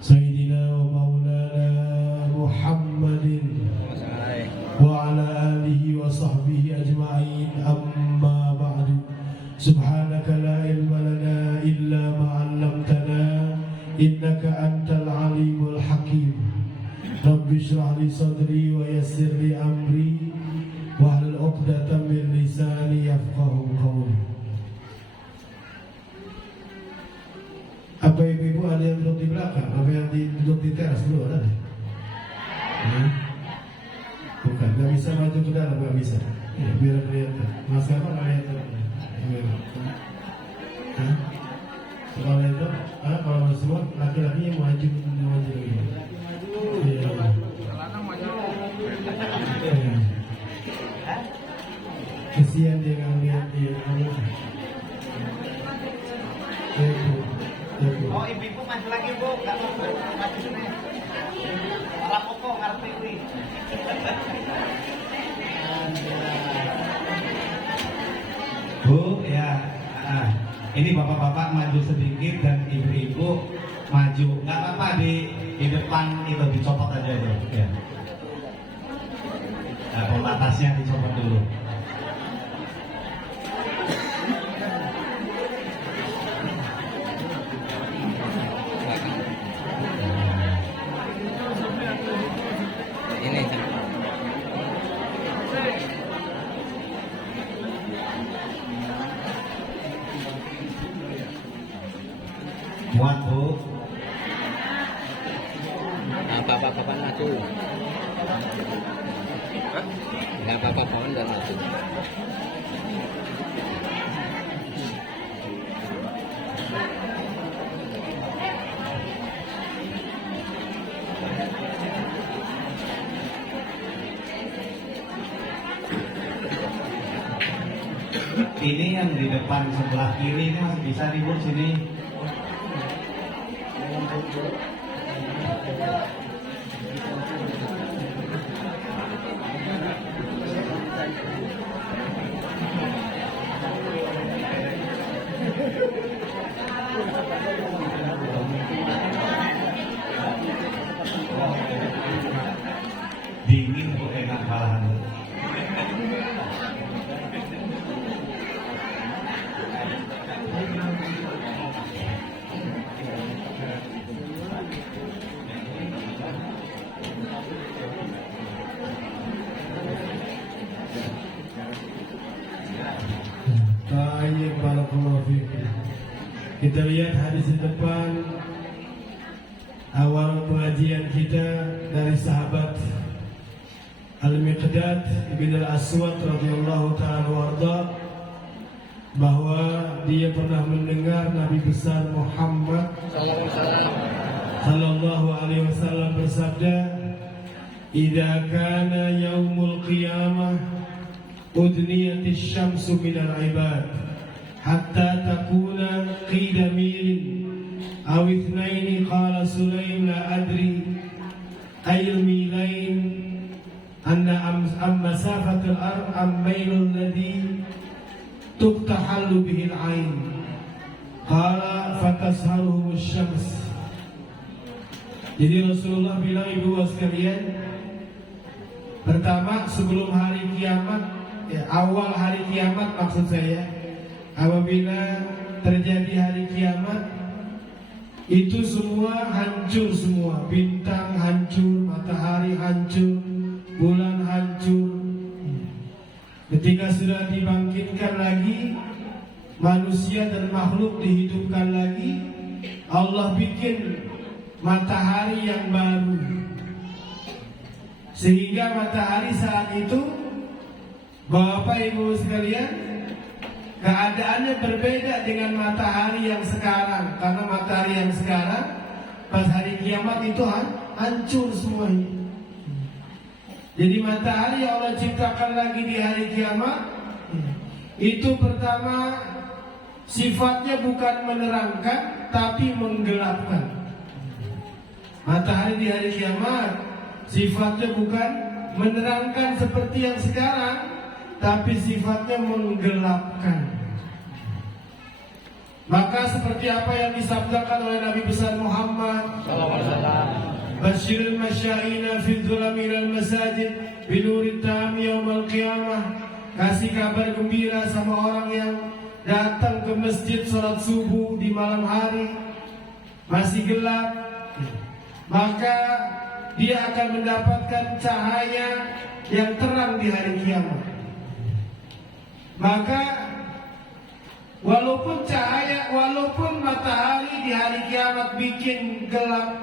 سيدنا ومولانا محمد وعلى آله وصحبه أجمعين. أما بعد، سبحانك لا علم لنا إلا ما علمتنا إنك أنت العليم الحكيم. رب اشرح لي صدري ويسر لي أمري واحلل عقدة من لساني يفقهوا قولي. Apa ibu-ibu ada yang duduk di belakang? Apa yang duduk di teras dulu ada? Bukan, nggak bisa maju ke dalam, nggak bisa. Ya, biar kelihatan. Mas apa kelihatan? Kalau itu, kalau semua laki-laki yang maju ini. Iya. Kesian dia nggak lihat dia. Oh, ibu maju lagi, Bu. Enggak mau maju sini. Salah pokok ngerti kuwi. Bu, ya. Ini bapak-bapak maju sedikit dan ibu-ibu maju. Enggak apa-apa di depan itu dicopot aja itu, ya. Nah, pembatasnya dicopot dulu. Muat, Bu. Bapak-bapak maju. Nggak apa-apa, pohon dan maju. Ini yang di depan sebelah kiri ini masih bisa ribut sini. Dingin kok enak malahan. Baik, barakallahu fiikum. Kita lihat hadis di depan awal pengajian kita dari sahabat Al-Miqdad bin Al-Aswad radhiyallahu ta'ala warda, bahwa dia pernah mendengar Nabi besar Muhammad sallallahu alaihi wasallam bersabda, "Idza kana yaumul qiyamah udniyatis syamsu minal ibad hatta takuna qida milin aw ithnaini." Qala Sulaim la adri ayul milain anna am masafatul ard am mailul ladhi tuktahallu bihil ain. Qala fatasharuhu syams. Jadi Rasulullah bilang, ibu sekalian, pertama sebelum hari kiamat, awal hari kiamat maksud saya, apabila terjadi hari kiamat, itu semua hancur semua. Bintang hancur, matahari hancur, bulan hancur. Ketika sudah dibangkitkan lagi, manusia dan makhluk dihidupkan lagi, Allah bikin matahari yang baru, sehingga matahari saat itu, Bapak Ibu sekalian, keadaannya berbeda dengan matahari yang sekarang. Karena matahari yang sekarang pas hari kiamat itu hancur semuanya. Jadi matahari yang Allah ciptakan lagi di hari kiamat, itu pertama sifatnya bukan menerangkan tapi menggelapkan. Matahari di hari kiamat sifatnya bukan menerangkan seperti yang sekarang, tapi sifatnya menggelapkan. Maka seperti apa yang disabdakan oleh Nabi besar Muhammad Basyiril masyaina fi dhulami ilal masajid binurit tami yaumal qiyamah. Kasih kabar gembira sama orang yang datang ke masjid sholat subuh di malam hari masih gelap, maka dia akan mendapatkan cahaya yang terang di hari kiamat. Maka walaupun matahari di hari kiamat bikin gelap,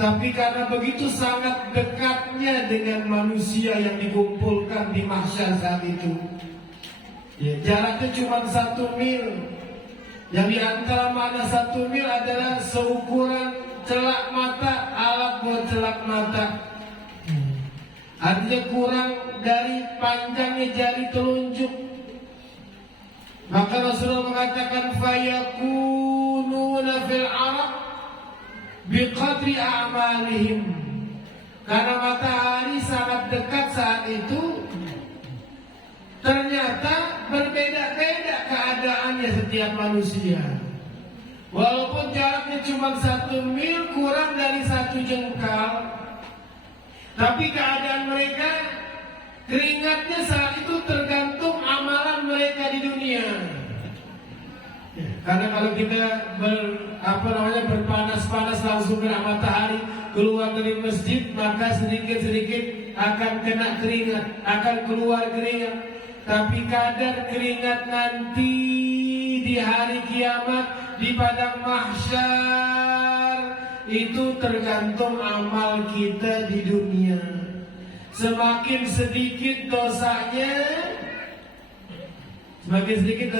tapi karena begitu sangat dekatnya dengan manusia yang dikumpulkan di mahsyar saat itu, ya, jaraknya cuma 1 mil. Yang di antara mana 1 mil adalah seukuran celak mata, alat buat celak mata. Artinya kurang dari panjangnya jari telunjuk. Maka Rasulullah mengatakan fayakununa fil arab biqadri a'malihim. Karena matahari sangat dekat saat itu, ternyata berbeda-beda keadaannya setiap manusia. Walaupun jaraknya cuma 1 mil, kurang dari 1 jengkal, tapi keadaan mereka, keringatnya saat itu tergantung amalan mereka di dunia. Karena kalau kita berpanas-panas langsung kena matahari, keluar dari masjid, maka sedikit-sedikit akan kena keringat, akan keluar keringat. Tapi kadar keringat nanti di hari kiamat, di padang mahsyar, itu tergantung amal kita di dunia. Semakin sedikit dosanya, semakin sedikit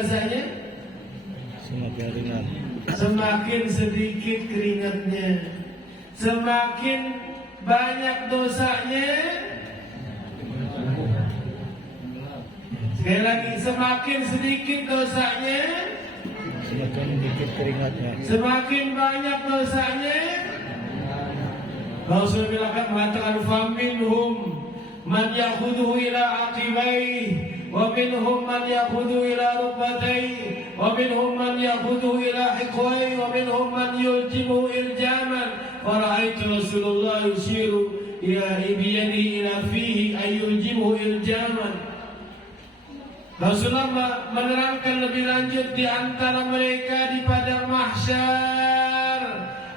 keringatnya. Semakin banyak dosanya, sekali lagi, semakin sedikit dosanya, semakin sedikit keringatnya. Semakin banyak dosanya. Rasulullah mengatakan faminhum man yakhudhu ila aqibai, wa minhum man yakhudhu ila rukbatai, wa minhum man yakhudhu ila hiqwai, wa minhum man yuljimu iljaman. Fara'aitu Rasulullah yushiru ila biyadihi ila fihi ayyuljimu iljaman. Rasulullah menerangkan lebih lanjut, di antara mereka di padang mahsyar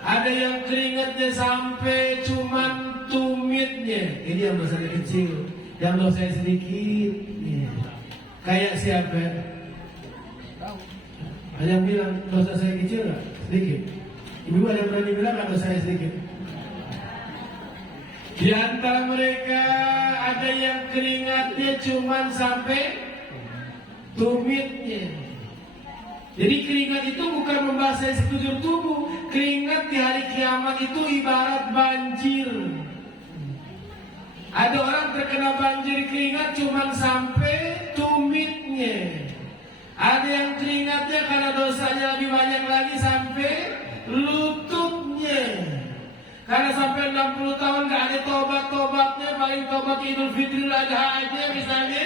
ada yang keringatnya sampai cuman tumitnya. Ini yang dosanya kecil, yang dosanya sedikit. Kayak siapa? Ada yang bilang dosa saya kecil nggak? Sedikit. Ibu ada yang berani bilang nggak dosa saya sedikit? Di antara mereka ada yang keringatnya cuman sampai tumitnya. Jadi keringat itu bukan membasahi sekujur tubuh. Keringat di hari kiamat itu ibarat banjir. Ada orang terkena banjir keringat cuma sampai tumitnya. Ada yang keringatnya karena dosanya lebih banyak lagi sampai lututnya. Karena sampai 60 tahun gak ada tobat-tobatnya, paling tobat Idul Fitri Adha aja misalnya.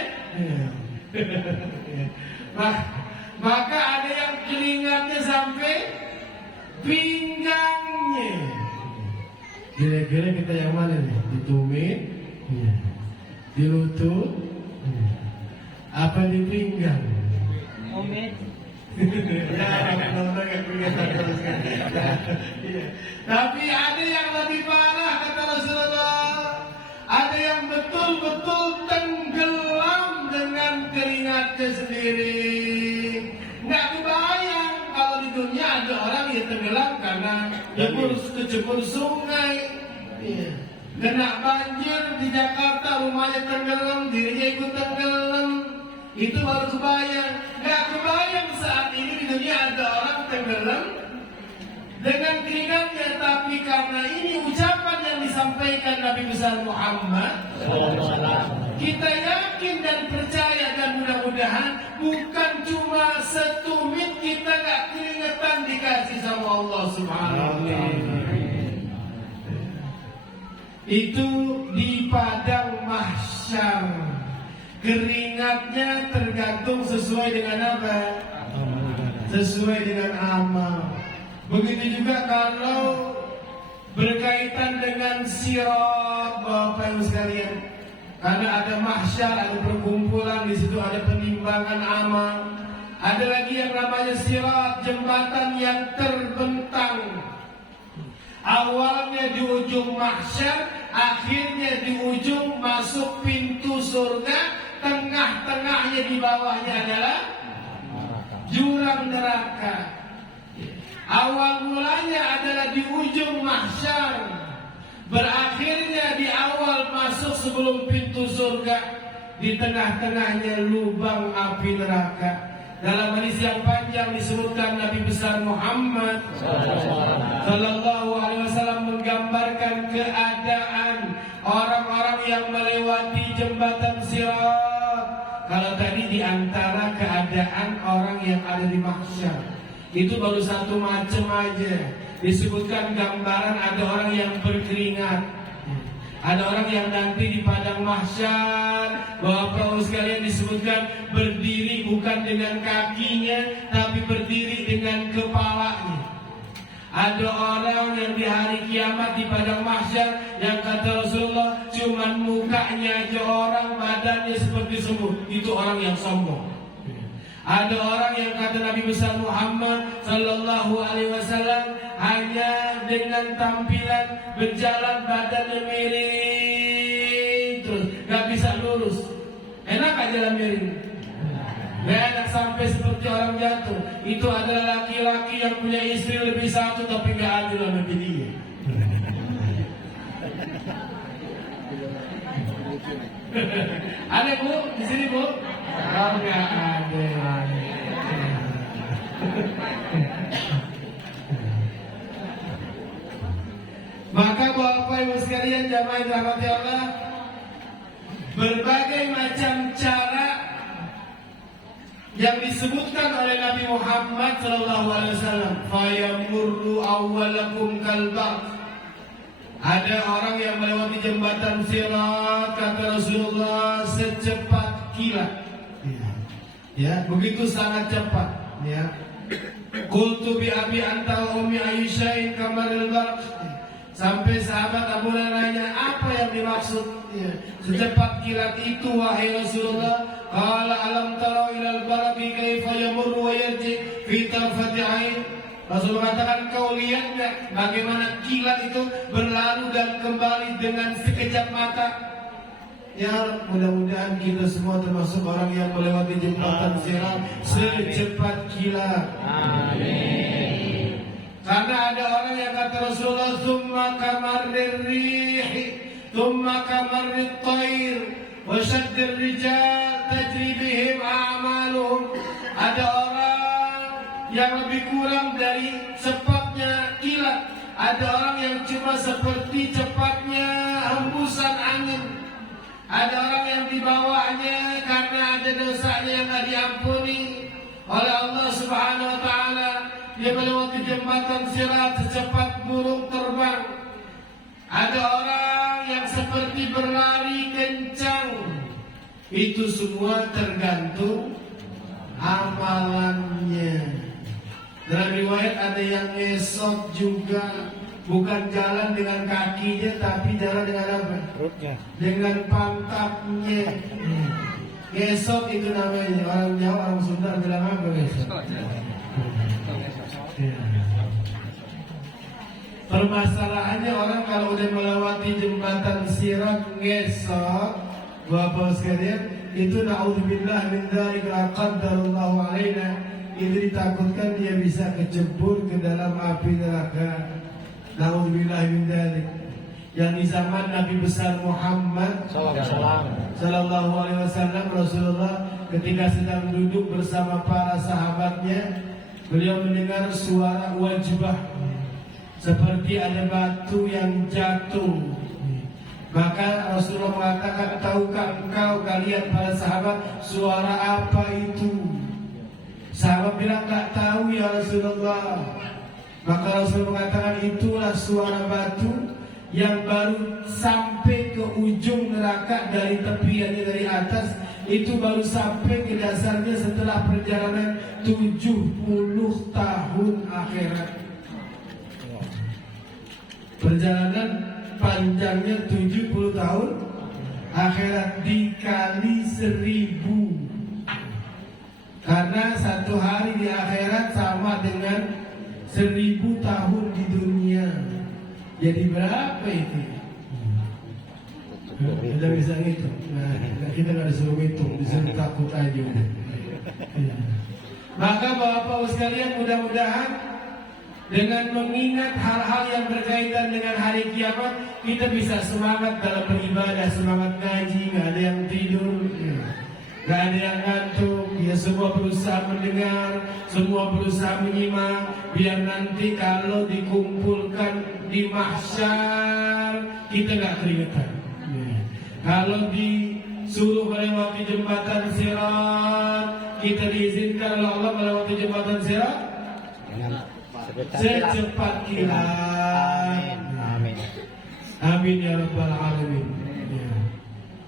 Maka ada yang keringatnya sampai pinggangnya. Kira-kira kita yang mana nih? Di tumit, di lutut, apa di pinggang? Tapi ada yang lebih parah, kata Rasulullah. Ada yang betul-betul tenggelam dengan keringatnya sendiri. Nggak kebayang kalau di dunia ada orang yang tenggelam karena kecebur sungai, kena banjir di Jakarta, rumahnya tenggelam, dirinya ikut tenggelam. Itu baru kebayang. Nggak kebayang saat ini di dunia ada orang tenggelam dengan keringatnya. Tapi karena ini ucapan yang disampaikan Nabi besar Muhammad, kita yakin dan percaya, dan mudah-mudahan bukan cuma setumit kita gak keringetan dikasih sama Allah Subhanahu wa ta'ala. Itu di padang mahsyar. Keringatnya tergantung sesuai dengan apa? Sesuai dengan amal. Begitu juga kalau berkaitan dengan sirat, Bapak Ibu sekalian. Karena ada mahsyar, ada perkumpulan, di situ ada penimbangan amal. Ada lagi yang namanya sirat, jembatan yang terbentang. Awalnya di ujung mahsyar, akhirnya di ujung masuk pintu surga, tengah-tengahnya di bawahnya adalah jurang neraka. Awal mulanya adalah di ujung mahsyar, berakhirnya di awal masuk sebelum pintu surga, di tengah-tengahnya lubang api neraka. Dalam hadis yang panjang disebutkan Nabi besar Muhammad Sallallahu Alaihi Wasallam menggambarkan keadaan orang-orang yang melewati jembatan sirat. Kalau tadi diantara keadaan orang yang ada di mahsyar, itu baru satu macam aja. Disebutkan gambaran ada orang yang berkeringat, ada orang yang nanti di padang mahsyar, Bapak-Bapak sekalian, disebutkan berdiri bukan dengan kakinya, tapi berdiri dengan kepalanya. Ada orang yang di hari kiamat di padang mahsyar yang kata Rasulullah cuman mukanya aja orang, badannya seperti semut. Itu orang yang sombong. Ada orang yang kata Nabi besar Muhammad Sallallahu Alaihi Wasallam hanya dengan tampilan berjalan badannya miring terus, gak bisa lurus. Enak aja jalan miring, gak enak sampai seperti orang jatuh. Itu adalah laki-laki yang punya istri lebih satu tapi gak adil sama bininya. Ada Bu di sini Bu? Oh, gak ada. Maka Bapak Ibu sekalian jamaah yang dirahmati Allah, berbagai macam cara yang disebutkan oleh Nabi Muhammad SAW. Fayamurru awwalakum kalbaq. Ada orang yang melewati jembatan sirat, kata Rasulullah, secepat kilat. Ya, begitu sangat cepat. Ya. Qultu bi abi anta wa ummi Aisyah kamaril barq. Sampai sahabat Abu Hurairah nanya, apa yang dimaksud? Ya. Secepat kilat itu wahai Rasulullah. Qala alam tara ilal barqi kaifa yamurru wa yarji fi tarfati ain. Rasul mengatakan, kau lihat enggak bagaimana kilat itu berlalu dan kembali dengan sekejap mata? Ya, mudah-mudahan kita semua termasuk orang yang melewati jembatan sirat secepat kilat. Amin. Karena ada orang yang kata Rasulullah, "Tsumma kamarrir rih, tsumma kamarrit thair, wa shaddir rijal tajri bihim a'maluhum." Ada orang yang lebih kurang dari cepatnya kilat. Ada orang yang cuma seperti cepatnya hembusan angin. Ada orang yang di bawahnya karena ada dosanya yang tidak diampuni oleh Allah Subhanahu wa taala. Dia melewati jembatan sirat secepat burung terbang. Ada orang yang seperti berlari kencang. Itu semua tergantung amalannya. Dalam riwayat ada yang ngesot juga, bukan jalan dengan kakinya tapi jalan dengan apa? Perutnya. Dengan pantatnya. Ngesot itu namanya. Orang Jawa, orang Sunda bilang apa ngesot? Permasalahannya orang kalau udah melewati jembatan sirat ngesot, Bapak sekalian, itu na'udzubillah min dzalika qadarallahu alaina. Itu ditakutkan dia bisa kecebur ke dalam api neraka. Na'udzubillah min dzalik. Yang di zaman Nabi besar Muhammad Sallallahu Alaihi Wasallam, Rasulullah ketika sedang duduk bersama para sahabatnya, beliau mendengar suara wajbah seperti ada batu yang jatuh. Maka Rasulullah mengatakan, tahukah engkau kalian para sahabat suara apa itu? Sahabat bilang, tak tahu ya Rasulullah. Maka Rasulullah mengatakan, itulah suara batu yang baru sampai ke ujung neraka dari tepiannya dari atas. Itu baru sampai ke dasarnya setelah perjalanan 70 tahun akhirat. Perjalanan panjangnya 70 tahun, akhirat dikali 1000. Karena satu hari di akhirat sama dengan 1000 tahun di dunia. Jadi berapa itu? Kita bisa ngitung. Nah, kita nggak disuruh ngitung, disuruh takut aja. Maka Bapak-Bapak sekalian, mudah-mudahan dengan mengingat hal-hal yang berkaitan dengan hari kiamat, kita bisa semangat dalam beribadah, semangat ngaji, nggak ada yang tidur. Gak ada yang ngantuk, ya semua berusaha mendengar, semua berusaha menyimak, biar nanti kalau dikumpulkan di mahsyar kita gak keringetan. Kalau disuruh melewati jembatan Sirat, kita diizinkan oleh Allah melewati jembatan Sirat secepat kilat. Amin. Amin ya rabbal alamin.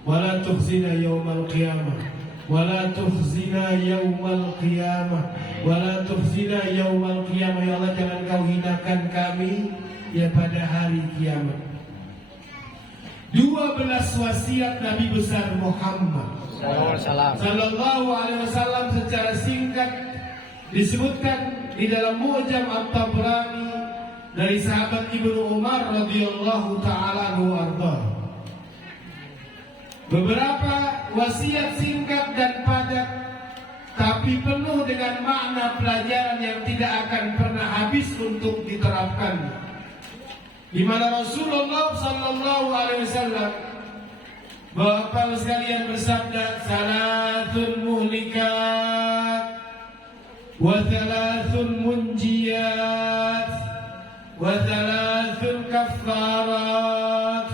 Wala tukhzina yawmal qiyamah. Wala tukhzina yaumal qiyamah. Wala tukhzina yaumal qiyamah. Ya Allah, jangan kau hinakan kami ya pada hari kiamat. 12 wasiat Nabi besar Muhammad sallallahu alaihi wasallam secara singkat disebutkan di dalam Mu'jam At-Tabrani dari sahabat Ibnu Umar radhiyallahu taala anhu arda. Beberapa wasiat singkat dan padat, tapi penuh dengan makna pelajaran yang tidak akan pernah habis untuk diterapkan. Di mana Rasulullah sallallahu alaihi wasallam Bapak sekalian bersabda, "Salatun muhlikat wa thalathun munjiyat wa thalathun kaffarat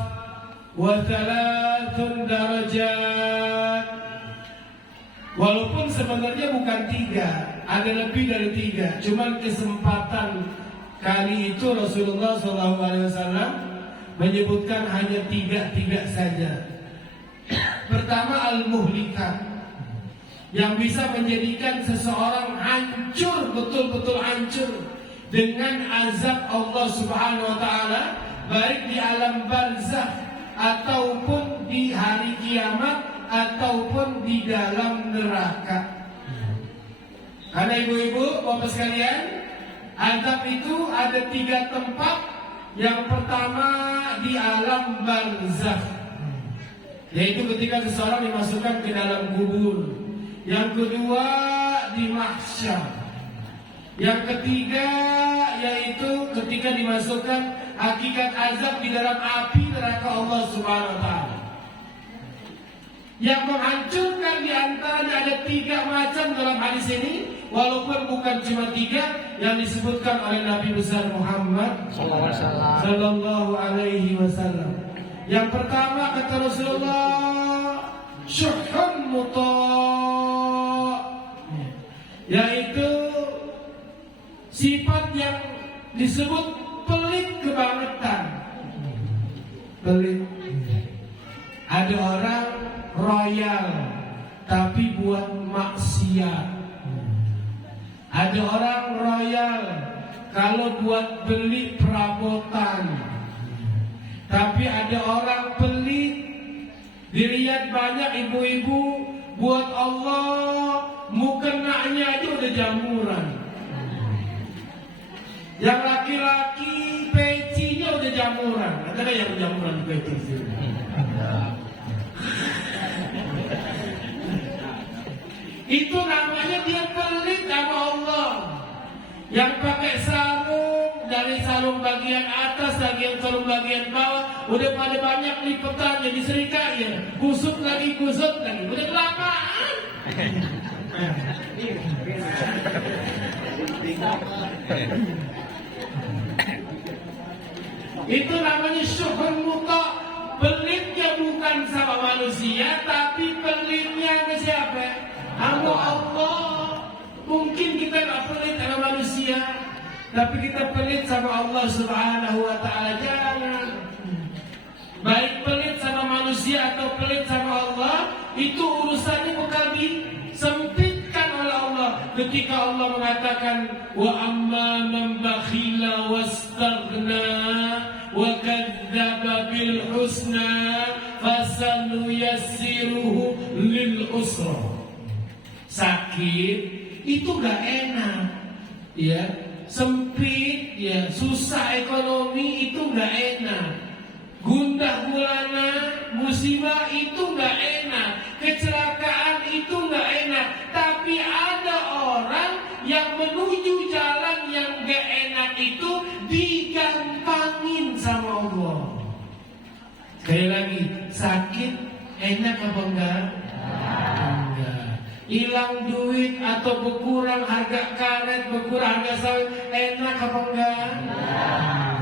wa thalathun darajat." Walaupun sebenarnya bukan 3, ada lebih dari 3, cuman kesempatan kali itu Rasulullah SAW menyebutkan hanya 3 saja. Pertama, al-muhlikat, yang bisa menjadikan seseorang hancur, betul-betul hancur dengan azab Allah Subhanahu wa taala, baik di alam barzakh ataupun di hari kiamat ataupun di dalam neraka. Karena ibu-ibu, bapak sekalian, azab itu ada 3 tempat. Yang pertama di alam barzakh, yaitu ketika seseorang dimasukkan ke dalam kubur. Yang kedua di mahsyar. Yang ketiga yaitu ketika dimasukkan hakikat azab di dalam api neraka Allah Subhanahu wa taala. Yang menghancurkan di antaranya ada 3 macam dalam hadis ini, walaupun bukan cuma 3 yang disebutkan oleh Nabi besar Muhammad sallallahu alaihi wasallam. Yang pertama kata Rasulullah, syuhun muta', yaitu sifat yang disebut pelit kebangetan. Pelit. Ada orang royal tapi buat maksiat. Ada orang royal kalau buat beli perabotan. Tapi ada orang pelit, dilihat banyak ibu-ibu buat Allah, mukenanya aja udah jamuran. Yang laki-laki pecinya udah jamuran. Ada yang jamuran peci sini? Itu namanya dia pelit sama Allah. Yang pakai sarung, dari sarung bagian atas, sarung bagian bawah, udah pada banyak lipetannya, diserikanya, kusut lagi, udah kelamaan. Itu namanya syuhun muta'. Pelitnya bukan sama manusia, tapi pelitnya ke siapa? Sama Allah. Mungkin kita nggak pelit sama manusia, tapi kita pelit sama Allah Subhanahu wa taala. Jangan. Baik pelit sama manusia atau pelit sama Allah, itu urusannya bukan disempitkan oleh Allah. Ketika Allah mengatakan wa amma man bakhila wastaghna wa kadzdzaba bil husna fasanuyassiruhu lil usra. Sakit itu gak enak, ya, sempit, ya, susah ekonomi itu gak enak, gundah gulana, musibah itu gak enak, kecelakaan itu gak enak. Tapi ada orang yang menuju jalan yang gak enak itu digampangin sama Allah. Sekali lagi, sakit enak apa enggak? Enggak. Hilang duit atau berkurang harga karet, berkurang harga sawit, enak apa enggak? Enggak.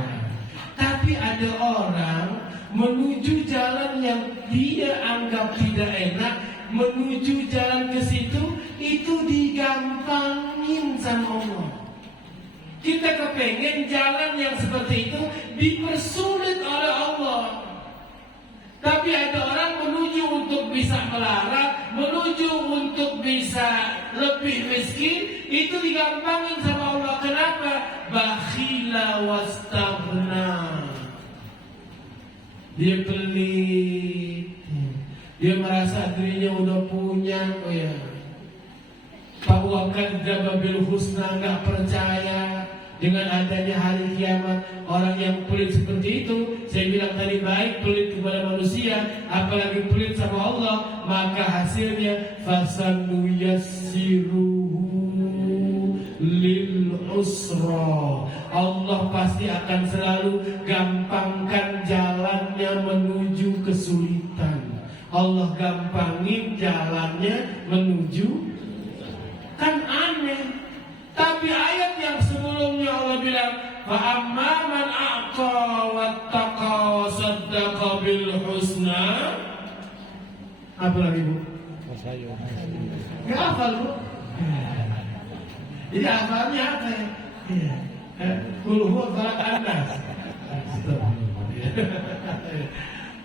Tapi ada orang menuju jalan yang dia anggap tidak enak, menuju jalan ke situ itu digampangin sama Allah. Kita kepengen jalan yang seperti itu dipersulit oleh Allah. Tapi ada orang menuju untuk bisa melarat, menuju untuk bisa lebih miskin, itu digampangin sama Allah. Kenapa? Bakhila wastaghna. Dia pelit, dia merasa dirinya udah punya, oh ya. Pak wakadzdzaba bil husna, nggak percaya dengan adanya hari kiamat. Orang yang pelit seperti itu, saya bilang tadi, baik pelit kepada manusia, apalagi pelit sama Allah, maka hasilnya fasanuyassiruhu lil usra. Allah pasti akan selalu gampangkan jalannya menuju kesulitan. Allah gampangin jalannya menuju, kan aneh. Tapi ayat yang sebelumnya Allah bilang, fa'amma man a'ta wattaqa wa saddaqa bil husna. Apa lagi, Bu? Gak hafal, Bu. Jadi hafalnya apa ya? Kul huwa falaq an-nas.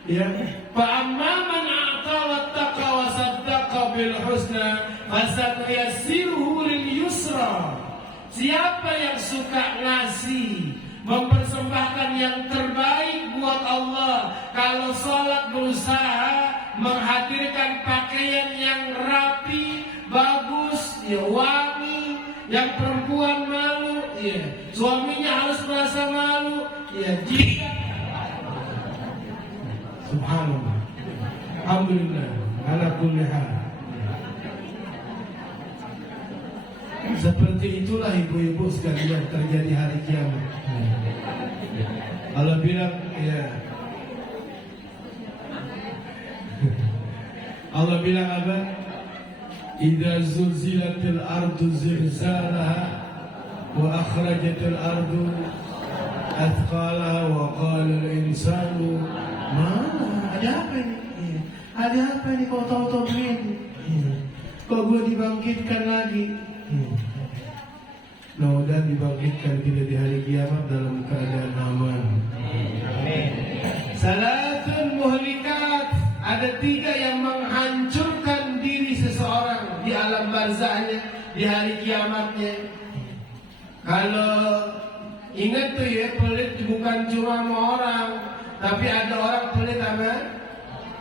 Ya, fa'amma man a'ta wattaqa wa saddaqa bil husna fasanuyassiruhu lil yusra. Siapa yang suka ngasih, mempersembahkan yang terbaik buat Allah, kalau sholat berusaha menghadirkan pakaian yang rapi, bagus, ya, wangi, yang perempuan malu, ya, suaminya harus merasa malu, ya, jika subhanallah, alhamdulillah, ala kulli hal. Seperti itulah ibu-ibu sekalian terjadi hari kiamat. Allah bilang, ya, Allah bilang apa? Idza zulzilatil ardu zilzalaha wa akhrajatil ardu athqalaha wa qala al-insanu ada apa ini? Ada apa ini kok tahu-tahu begini? Kok gue dibangkitkan lagi? Mudah-mudahan dibangkitkan kita di hari kiamat dalam keadaan aman. Salatun muhlikat, ada 3 yang menghancurkan diri seseorang di alam barzahnya, di hari kiamatnya. Kalau ingat tuh ya, pelit bukan cuma sama orang, tapi ada orang pelit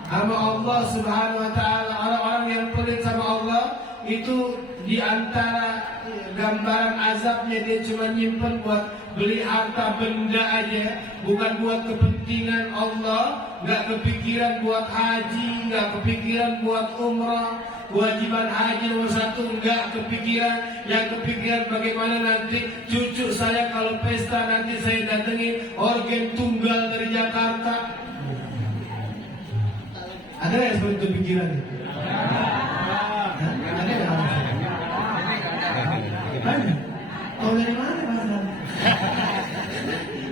sama Allah Subhanahu wa taala. Orang-orang yang pelit sama Allah itu di antara gambaran azabnya, dia cuma nyimpen buat beli harta benda aja, bukan buat kepentingan Allah, nggak kepikiran buat haji, nggak kepikiran buat umrah, kewajiban haji nomor 1 nggak kepikiran. Yang kepikiran bagaimana nanti cucu saya kalau pesta nanti saya datengin organ tunggal dari Jakarta. Ada nggak seperti itu pikirannya? Ada nggak? Oh, dari mana Mas?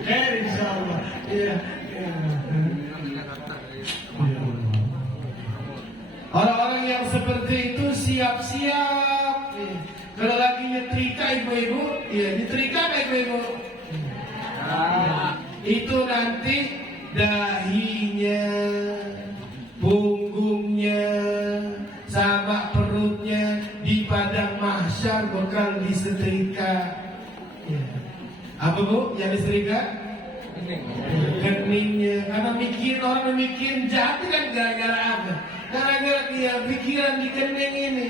Insyaallah. Iya. Orang-orang yang seperti itu siap-siap. Kalau lagi nyetrika ibu-ibu, ya nyetrika nggak ibu-ibu? Itu nanti dahinya, punggungnya, sama perutnya di padang mahsyar bakal disetrika. Ya. Apa Bu yang disetrika? Keningnya, karena orang mikirin jahat kan gara-gara apa? Gara-gara dia pikiran di kening ini.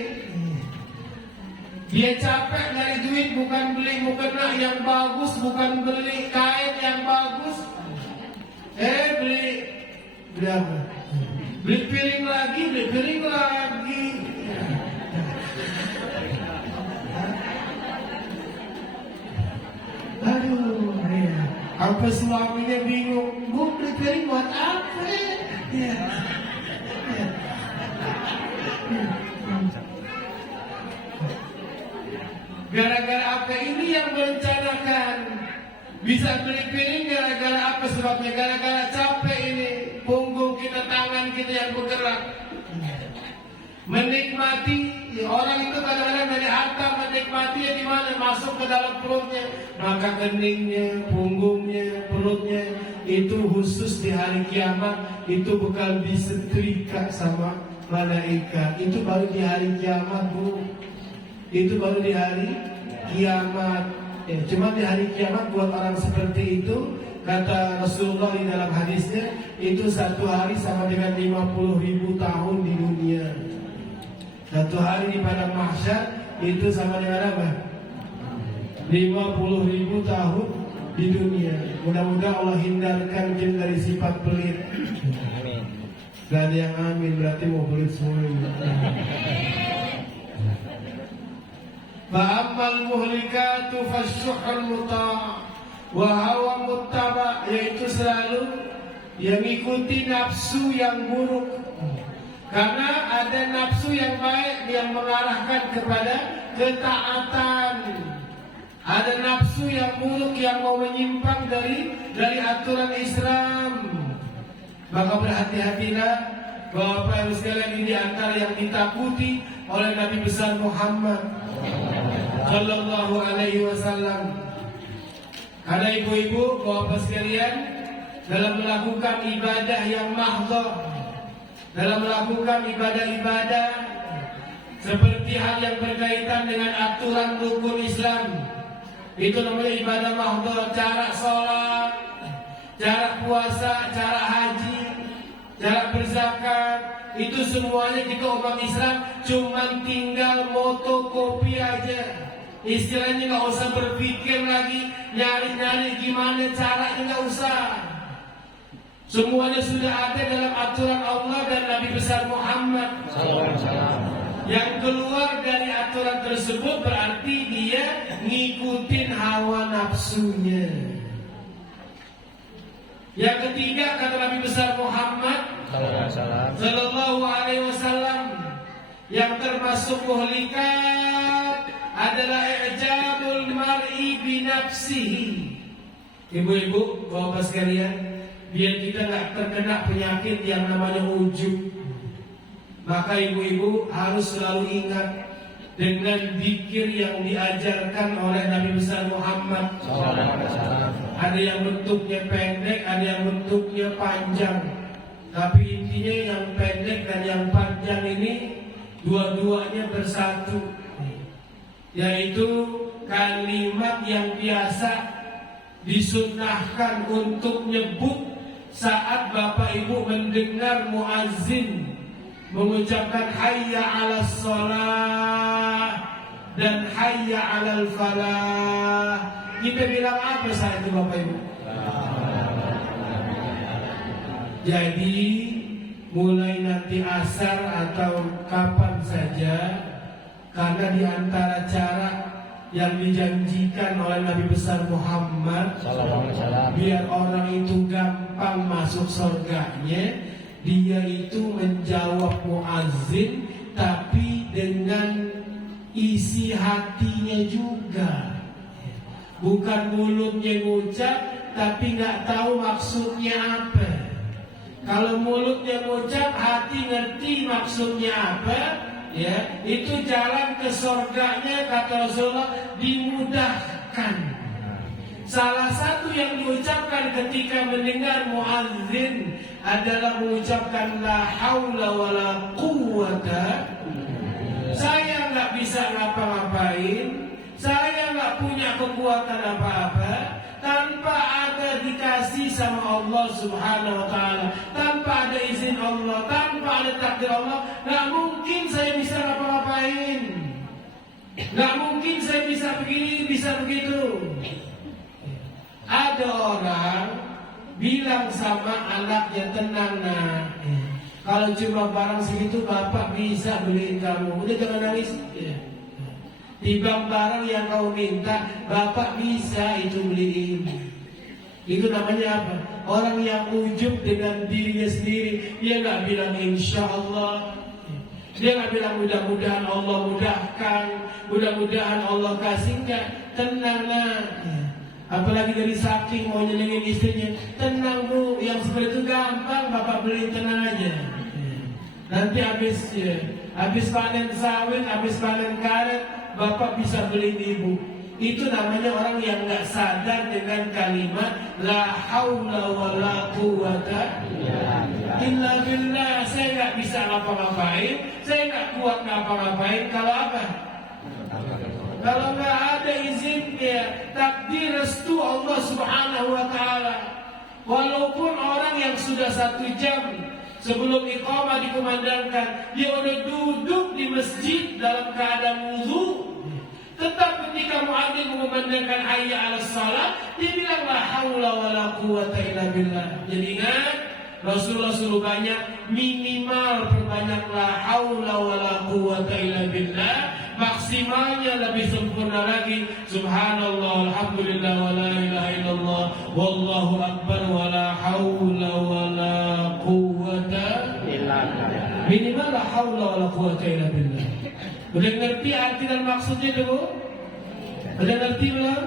Dia capek dari duit bukan beli mukena yang bagus, bukan beli kain yang bagus. Beli apa? Beli piring lagi. Aduh, ya. Sampai suaminya bingung, bu beli piring buat apa? Ya. Gara-gara apa ini yang merencanakan? Bisa beli piring gara-gara apa sebabnya? Gara-gara capek ini, punggung kita, tangan kita yang bergerak. Menikmati, orang itu kadang-kadang dari harta menikmatinya di mana? Masuk ke dalam perutnya. Maka keningnya, punggungnya, perutnya itu khusus di hari kiamat itu bakal disetrika sama malaikat. Itu baru di hari kiamat, Bu. Itu baru di hari kiamat. Cuma di hari kiamat buat orang seperti itu, kata Rasulullah di dalam hadisnya, itu satu hari sama dengan 50.000 tahun di dunia. Satu hari di padang mahsyar itu sama dengan apa? 50.000 tahun di dunia. Mudah-mudahan Allah hindarkan kita dari sifat pelit. Gak ada yang amin, berarti mau pelit semuanya. Fa'amal muhlikatu fasyuhul muta' wa hawa muttaba, yaitu selalu yang mengikuti nafsu yang buruk. Karena ada nafsu yang baik yang mengarahkan kepada ketaatan. Ada nafsu yang buruk yang mau menyimpang dari aturan Islam. Maka berhati-hatilah Bapak Ibu sekalian, ini di antara yang ditakuti oleh Nabi besar Muhammad Sallallahu Alaihi Wasallam. Karena ibu-ibu, Bapak sekalian, dalam melakukan ibadah yang mahdhah, dalam melakukan ibadah-ibadah seperti hal yang berkaitan dengan aturan rukun Islam, itu namanya ibadah mahdhah. Cara sholat, cara puasa, cara haji, cara berzakat, itu semuanya kita umat Islam cuma tinggal motokopi aja. Istilahnya nggak usah berpikir lagi, nyari-nyari gimana caranya, nggak usah. Semuanya sudah ada dalam aturan Allah dan Nabi besar Muhammad. Yang keluar dari aturan tersebut berarti dia ngikutin hawa nafsunya. Yang ketiga, kata Nabi besar Muhammad Sallallahu Alaihi Wasallam, yang termasuk muhlikat adalah i'jabul mar'i binafsihi. Ibu-ibu, bapak sekalian, biar kita nggak terkena penyakit yang namanya ujub, maka ibu-ibu harus selalu ingat dengan zikir yang diajarkan oleh Nabi besar Muhammad. Ada yang bentuknya pendek, ada yang bentuknya panjang. Tapi intinya yang pendek dan yang panjang ini dua-duanya bersatu, yaitu kalimat yang biasa disunnahkan untuk nyebut saat Bapak Ibu mendengar muazzin mengucapkan hayya 'alas shalah dan hayya 'alal falah. Kita bilang apa saat itu Bapak Ibu? Jadi mulai nanti asar atau kapan saja, karena di antara cara yang dijanjikan oleh Nabi besar Muhammad biar orang itu gampang masuk surganya, dia itu menjawab muazzin tapi dengan isi hatinya juga. Bukan mulutnya ngucap tapi nggak tahu maksudnya apa. Kalau mulutnya ngucap, hati ngerti maksudnya apa, ya, itu jalan ke surganya kata Rasulullah dimudahkan. Salah satu yang diucapkan ketika mendengar muazzin adalah mengucapkan la haula wala quwwata. Saya nggak bisa ngapa-ngapain, saya nggak punya kekuatan apa-apa, tanpa ada dikasih sama Allah Subhanahu wa taala, tanpa ada izin Allah, tanpa ada takdir Allah, nggak mungkin saya bisa ngapa-ngapain. Nggak mungkin saya bisa begini, bisa begitu. Ada orang bilang sama anaknya, tenang nak, kalau cuma barang segitu bapak bisa beliin kamu, udah jangan nangis. Timbang barang yang kau minta, bapak bisa itu beliin. Itu namanya apa? Orang yang ujub dengan dirinya sendiri. Dia nggak bilang insya Allah, dia nggak bilang mudah-mudahan Allah mudahkan, mudah-mudahan Allah kasih. Enggak, tenang nak. Apalagi dari saking mau nyenengin istrinya, tenang bu, yang seperti itu gampang bapak beli, tenang aja. Nanti habis panen sawit, habis panen karet, bapak bisa beli ibu. Itu namanya orang yang nggak sadar dengan kalimat la haula wala quwata illa billah. Saya nggak bisa ngapa-ngapain, saya nggak kuat ngapa-ngapain kalau apa? Kalau nggak ada izinnya, takdir restu Allah Subhanahu wa taala. Walaupun orang yang sudah 1 jam sebelum iqamah dikumandangkan, dia udah duduk di masjid dalam keadaan wudu, tetap ketika muadzin mengumandangkan hayya 'alas shalah, dia bilang la haula wala quwata illa billah. Jadi ingat, Rasulullah suruh banyak, minimal perbanyak la haula wala quwata illa billah, maksimalnya lebih sempurna lagi subhanallah alhamdulillah wala ilaha illallah wallahu akbar wala haula wala quwata illa billah. Minimal la haula wala quwata illa billah. Udah ngerti arti dan maksudnya dulu? Udah ngerti belum?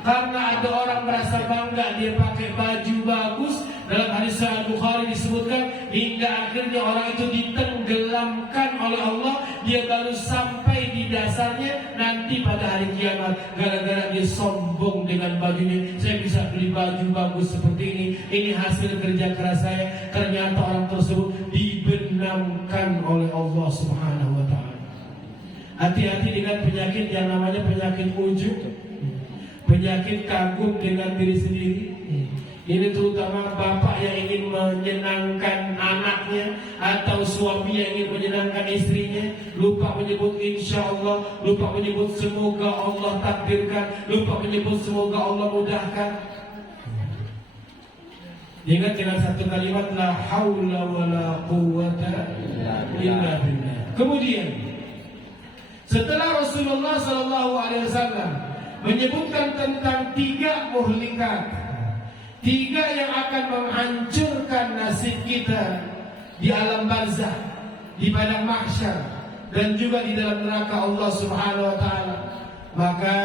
Karena ada orang merasa bangga dia pakai baju bagus. Dalam hadis Sahih Bukhari disebutkan hingga akhirnya orang itu ditenggelamkan oleh Allah. Dia baru sampai di dasarnya nanti pada hari kiamat. Gara-gara dia sombong dengan bajunya, saya bisa beli baju bagus seperti ini hasil kerja keras saya. Ternyata orang tersebut dibenamkan oleh Allah Subhanahu wa ta'ala. Hati-hati dengan penyakit yang namanya penyakit ujub, penyakit kagum dengan diri sendiri. Ini terutama bapak yang ingin menyenangkan anaknya atau suami yang ingin menyenangkan istrinya, lupa menyebut insya Allah, lupa menyebut semoga Allah takdirkan, lupa menyebut semoga Allah mudahkan. Ingat dengan satu kalimat la haula wala quwata illa billah. Kemudian setelah Rasulullah SAW menyebutkan tentang 3 muhlikat, 3 yang akan menghancurkan nasib kita di alam barzah, di padang mahsyar, dan juga di dalam neraka Allah Subhanahu wa taala. Maka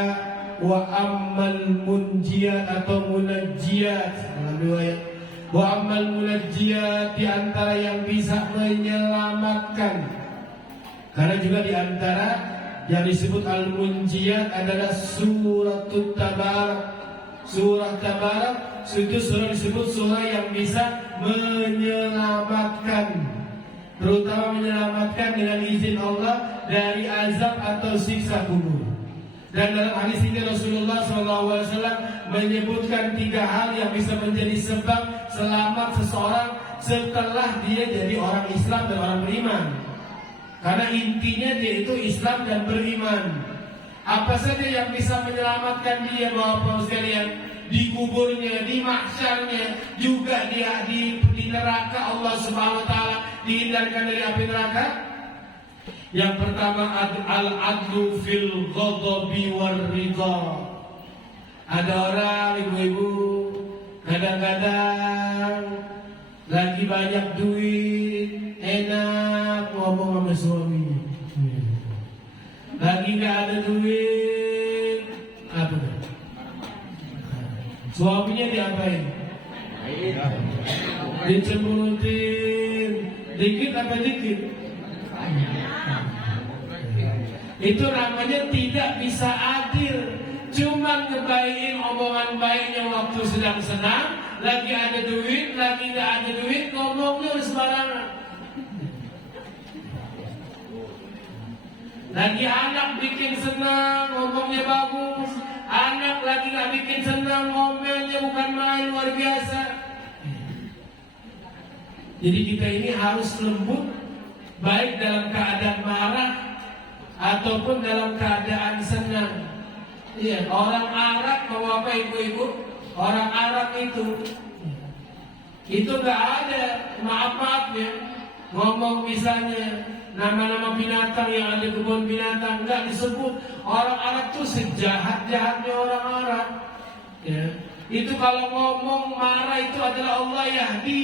wa ammal munjiyat atau munajjiyat, wa ammal munajjiyat, di antara yang bisa menyelamatkan. Karena juga di antara yang disebut al-munjiyat adalah suratul tabarak. Surah Tabarak itu surah disebut surah yang bisa menyelamatkan, terutama menyelamatkan dengan izin Allah dari azab atau siksa kubur. Dan dalam hadis ini Rasulullah SAW menyebutkan 3 hal yang bisa menjadi sebab selamat seseorang setelah dia jadi orang Islam dan orang beriman. Karena intinya dia itu Islam dan beriman. Apa saja yang bisa menyelamatkan dia Bapak-Bapak sekalian? Di kuburnya, di mahsyarnya, juga dia di neraka Allah Subhanahu wa taala, dihindarkan dari api neraka. Yang pertama al-adlu fil ghadabi war ridha. Ada orang ibu-ibu kadang-kadang lagi banyak duit, enak ngomong sama suaminya. Lagi nggak ada duit, apa? Suaminya diapain? Dicemburutin, dikit apa dikit? Itu namanya tidak bisa adil. Cuma ngebaikin omongan baiknya waktu sedang senang, lagi ada duit, lagi nggak ada duit, ngomongnya sembarangan. Lagi anak bikin senang, ngomongnya bagus. Anak lagi nggak bikin senang, ngomelnya bukan main, luar biasa. Jadi kita ini harus lembut, baik dalam keadaan marah ataupun dalam keadaan senang. Iya, orang Arab mau apa ibu-ibu? Orang Arab itu nggak ada maaf ya, ngomong misalnya nama-nama binatang yang ada kebun binatang nggak disebut. Orang Arab tuh sejahat-jahatnya orang Arab. Ya. Itu kalau ngomong marah itu adalah Allah yahdi,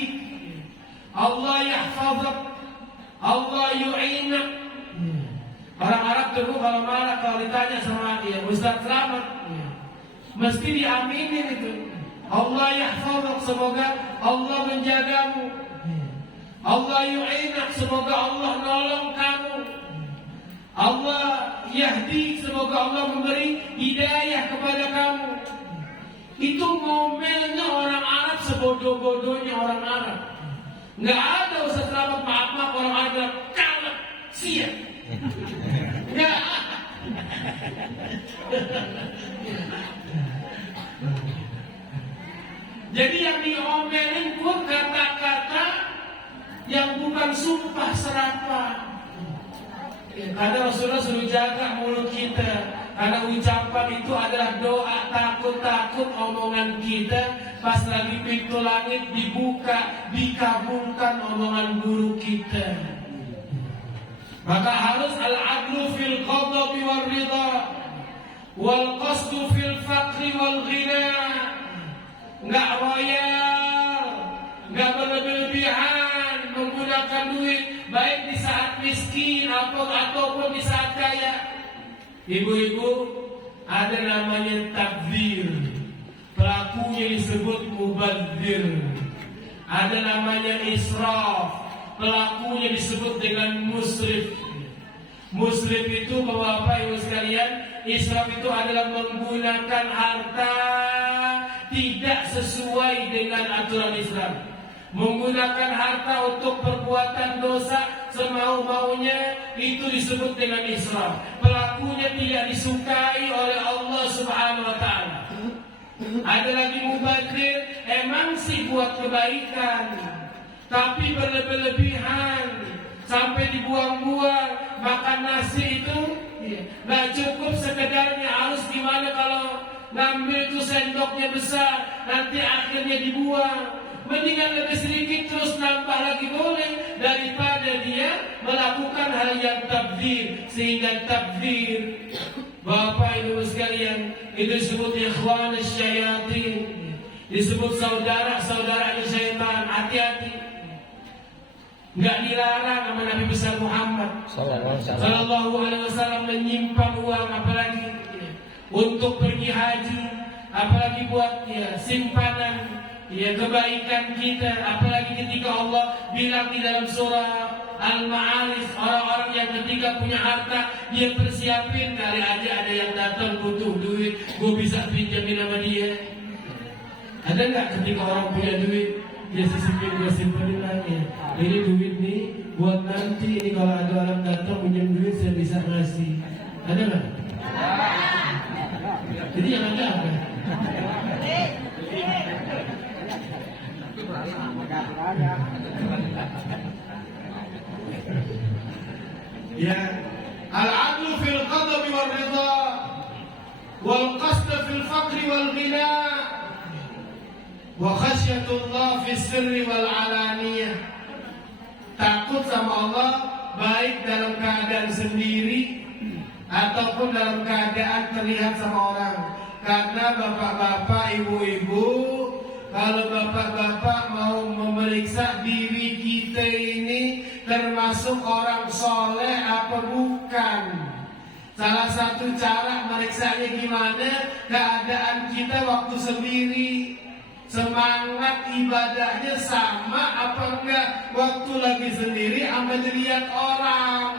Allah yahfazak, Allah yu'inak. Orang Arab dulu kalau marah, kalau ditanya sama dia, Ustaz selamat, mesti diaminin itu. Allah yahfazak, semoga Allah menjagamu. Allah yu'inak, semoga Allah nolong kamu. Allah yahdi, semoga Allah memberi hidayah kepada kamu. Itu ngomelnya orang Arab sebodoh-bodohnya orang Arab. Nggak ada Ustaz selamat maaf orang Arab kalap siap. Nggak. Jadi yang diomelin pun kata-kata yang bukan sumpah serapah. Karena Rasulullah suruh jaga mulut kita, karena ucapan itu adalah doa. Takut-takut omongan kita pas lagi pintu langit dibuka, dikabulkan omongan buruk kita. Maka harus al-adlu fil qadhabi wal ridha, wal qasdu fil faqri wal ghina. Nggak royal, nggak berlebih-lebihan menggunakan duit, baik di saat miskin ataupun di saat kaya. Ibu-ibu, ada namanya tabdzir, pelakunya disebut mubadzir. Ada namanya israf, pelakunya disebut dengan musrif. Musrif itu Bapak Ibu sekalian, israf itu adalah menggunakan harta tidak sesuai dengan aturan Islam. Menggunakan harta untuk perbuatan dosa semau-maunya, itu disebut dengan israf. Pelakunya tidak disukai oleh Allah Subhanahu wa taala. Ada lagi mubadzir, emang sih buat kebaikan, tapi berlebih-lebihan sampai dibuang-buang. Makan nasi itu nggak cukup sekedarnya, harus gimana kalau ngambil itu sendoknya besar, nanti akhirnya dibuang. Mendingan lebih sedikit terus nambah lagi boleh, daripada dia melakukan hal yang tabdzir. Sehingga tabdzir, Bapak Ibu sekalian, itu disebut ikhwan syayatin, disebut saudara-saudara syaitan. Hati-hati, nggak dilarang sama Nabi besar Muhammad Sallallahu Alaihi Wasallam menyimpan uang, apalagi untuk pergi haji, apalagi buat simpanan kebaikan kita. Apalagi ketika Allah bilang di dalam surah Al-Ma'arij, orang-orang yang ketika punya harta dia persiapin, kali aja ada yang datang butuh duit, gue bisa pinjamin sama dia. Ada nggak ketika orang punya duit dia sisipin, gue simpanin lagi, ini duit nih buat nanti, ini kalau ada orang datang pinjam duit saya bisa ngasih. Ada nggak? Jadi yang ada apa? Ya, al-adlu fil qadhabi wal ridha, wal qasd fil faqri wal ghina, wa khasyatullah fis sirri wal alaniyah. Takut sama Allah baik dalam keadaan sendiri ataupun dalam keadaan terlihat sama orang. Karena bapak-bapak, ibu-ibu, kalau bapak-bapak mau memeriksa diri kita ini termasuk orang soleh apa bukan, salah satu cara meriksanya gimana, keadaan kita waktu sendiri, semangat ibadahnya sama apa enggak waktu lagi sendiri sama dilihat orang.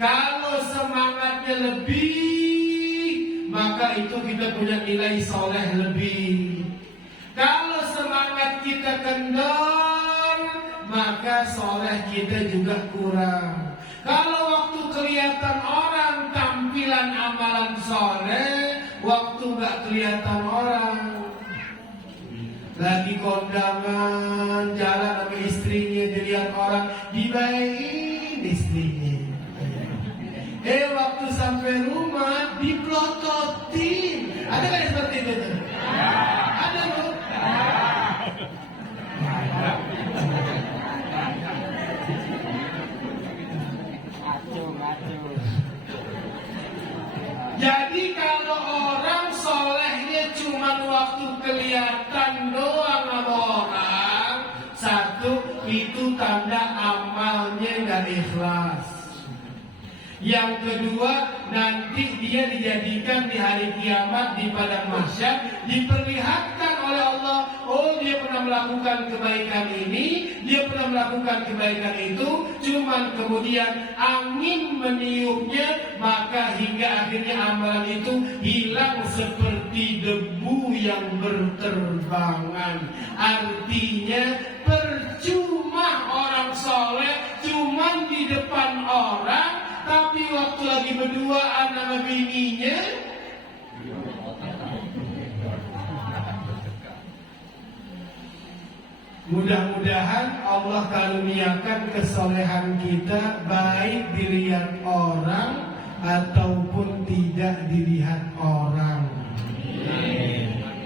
Kalau semangatnya lebih, maka itu kita punya nilai soleh lebih. Kalau semangat kita kendor, maka soleh kita juga kurang. Kalau waktu kelihatan orang tampilan amalan soleh, waktu nggak kelihatan orang, lagi kondangan, jalan sama istrinya, dilihat orang, dibaikin istrinya. Waktu sampai rumah diplototin. Ada nggak yang seperti itu? Ada loh. Jadi kalau orang solehnya cuma waktu kelihatan doang sama orang, satu itu tanda amalnya nggak ikhlas. Yang kedua, nanti dia dijadikan di hari kiamat di padang mahsyar, diperlihatkan oleh Allah, oh dia pernah melakukan kebaikan ini, dia pernah melakukan kebaikan itu, cuman kemudian angin meniupnya, maka hingga akhirnya amalan itu hilang seperti debu yang berterbangan. Artinya percuma orang soleh cuman di depan orang, tapi waktu lagi berduaan sama bininya, mudah-mudahan Allah karuniakan kesolehan kita, baik dilihat orang ataupun tidak dilihat orang.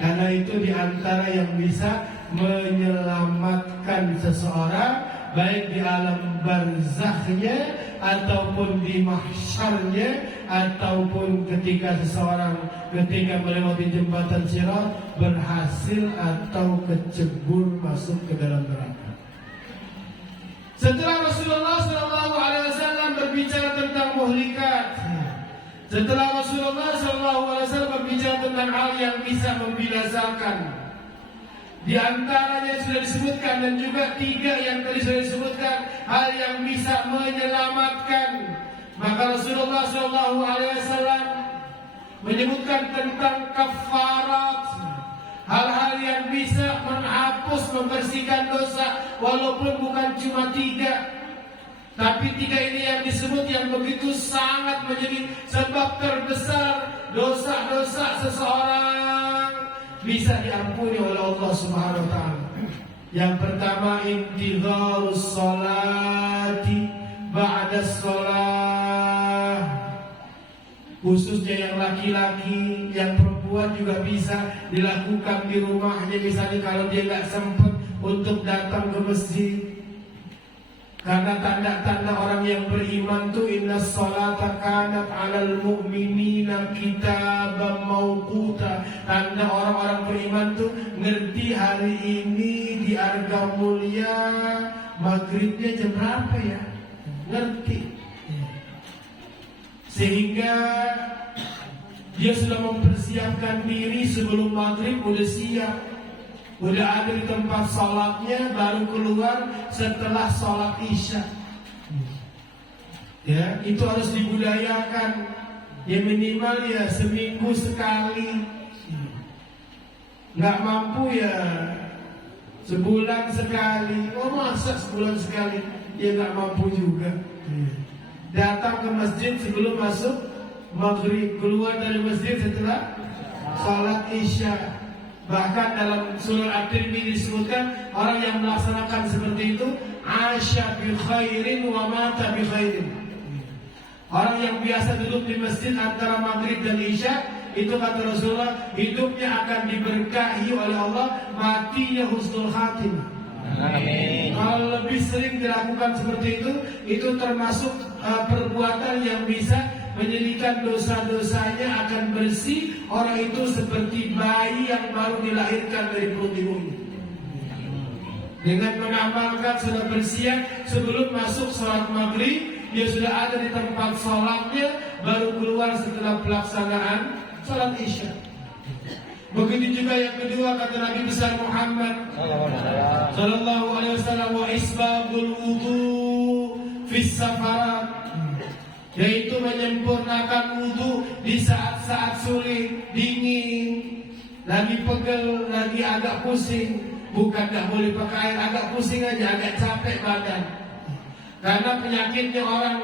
Karena itu diantara yang bisa menyelamatkan seseorang, baik di alam barzakhnya ataupun di mahsyarnya, ataupun ketika seseorang ketika melewati jembatan Sirat berhasil atau kecebur masuk ke dalam neraka. Setelah Rasulullah SAW berbicara tentang muhlikat, setelah Rasulullah SAW berbicara tentang hal yang bisa membinasakan, di antaranya sudah disebutkan, dan juga 3 yang tadi sudah disebutkan, hal yang bisa menyelamatkan. Maka Rasulullah SAW menyebutkan tentang kafarat, hal-hal yang bisa menghapus, membersihkan dosa, walaupun bukan cuma 3, tapi 3 ini yang disebut yang begitu sangat menjadi sebab terbesar dosa-dosa seseorang bisa diampuni oleh Allah Subhanahu wa taala. Yang pertama, intidharus sholati ba'da sholah. Khususnya yang laki-laki, yang perempuan juga bisa dilakukan di rumahnya, misalnya kalau dia nggak sempat untuk datang ke masjid. Karena tanda-tanda orang yang beriman tuh, inna sholata kanat 'alal mu'minina kitaban mauquta. Tanda orang-orang beriman tuh ngerti hari ini di Arga Mulia maghribnya jam berapa ya, ngerti. Sehingga dia sudah mempersiapkan diri sebelum maghrib, udah siap, udah ada di tempat sholatnya, baru keluar setelah sholat isya. Ya, itu harus dibudayakan. Ya minimal ya seminggu sekali. Nggak mampu ya sebulan sekali. Oh masa sebulan sekali? Ya nggak mampu juga. Datang ke masjid sebelum masuk maghrib, keluar dari masjid setelah sholat isya. Bahkan dalam surah At-Tirmidzi disebutkan orang yang melaksanakan seperti itu asya bi khairin wa mata bi khairin. Orang yang biasa duduk di masjid antara maghrib dan isya, itu kata Rasulullah, hidupnya akan diberkahi oleh Allah, matinya husnul khatimah. Amin. Kalau lebih sering dilakukan seperti itu termasuk perbuatan yang bisa menjadikan dosa-dosanya akan bersih. Orang itu seperti bayi yang baru dilahirkan dari perut ibunya. Dengan mengamalkan sudah bersiap sebelum masuk sholat maghrib, dia sudah ada di tempat sholatnya, baru keluar setelah pelaksanaan sholat isya. Begitu juga yang kedua, kata Nabi besar Muhammad sallallahu alaihi wasallam, wa isbagul wudu fis safarat, yaitu menyempurnakan wudu di saat-saat sulit, dingin, lagi pegel, lagi agak pusing. Bukan gak boleh pakai air, agak pusing aja, agak capek badan. Karena penyakitnya orang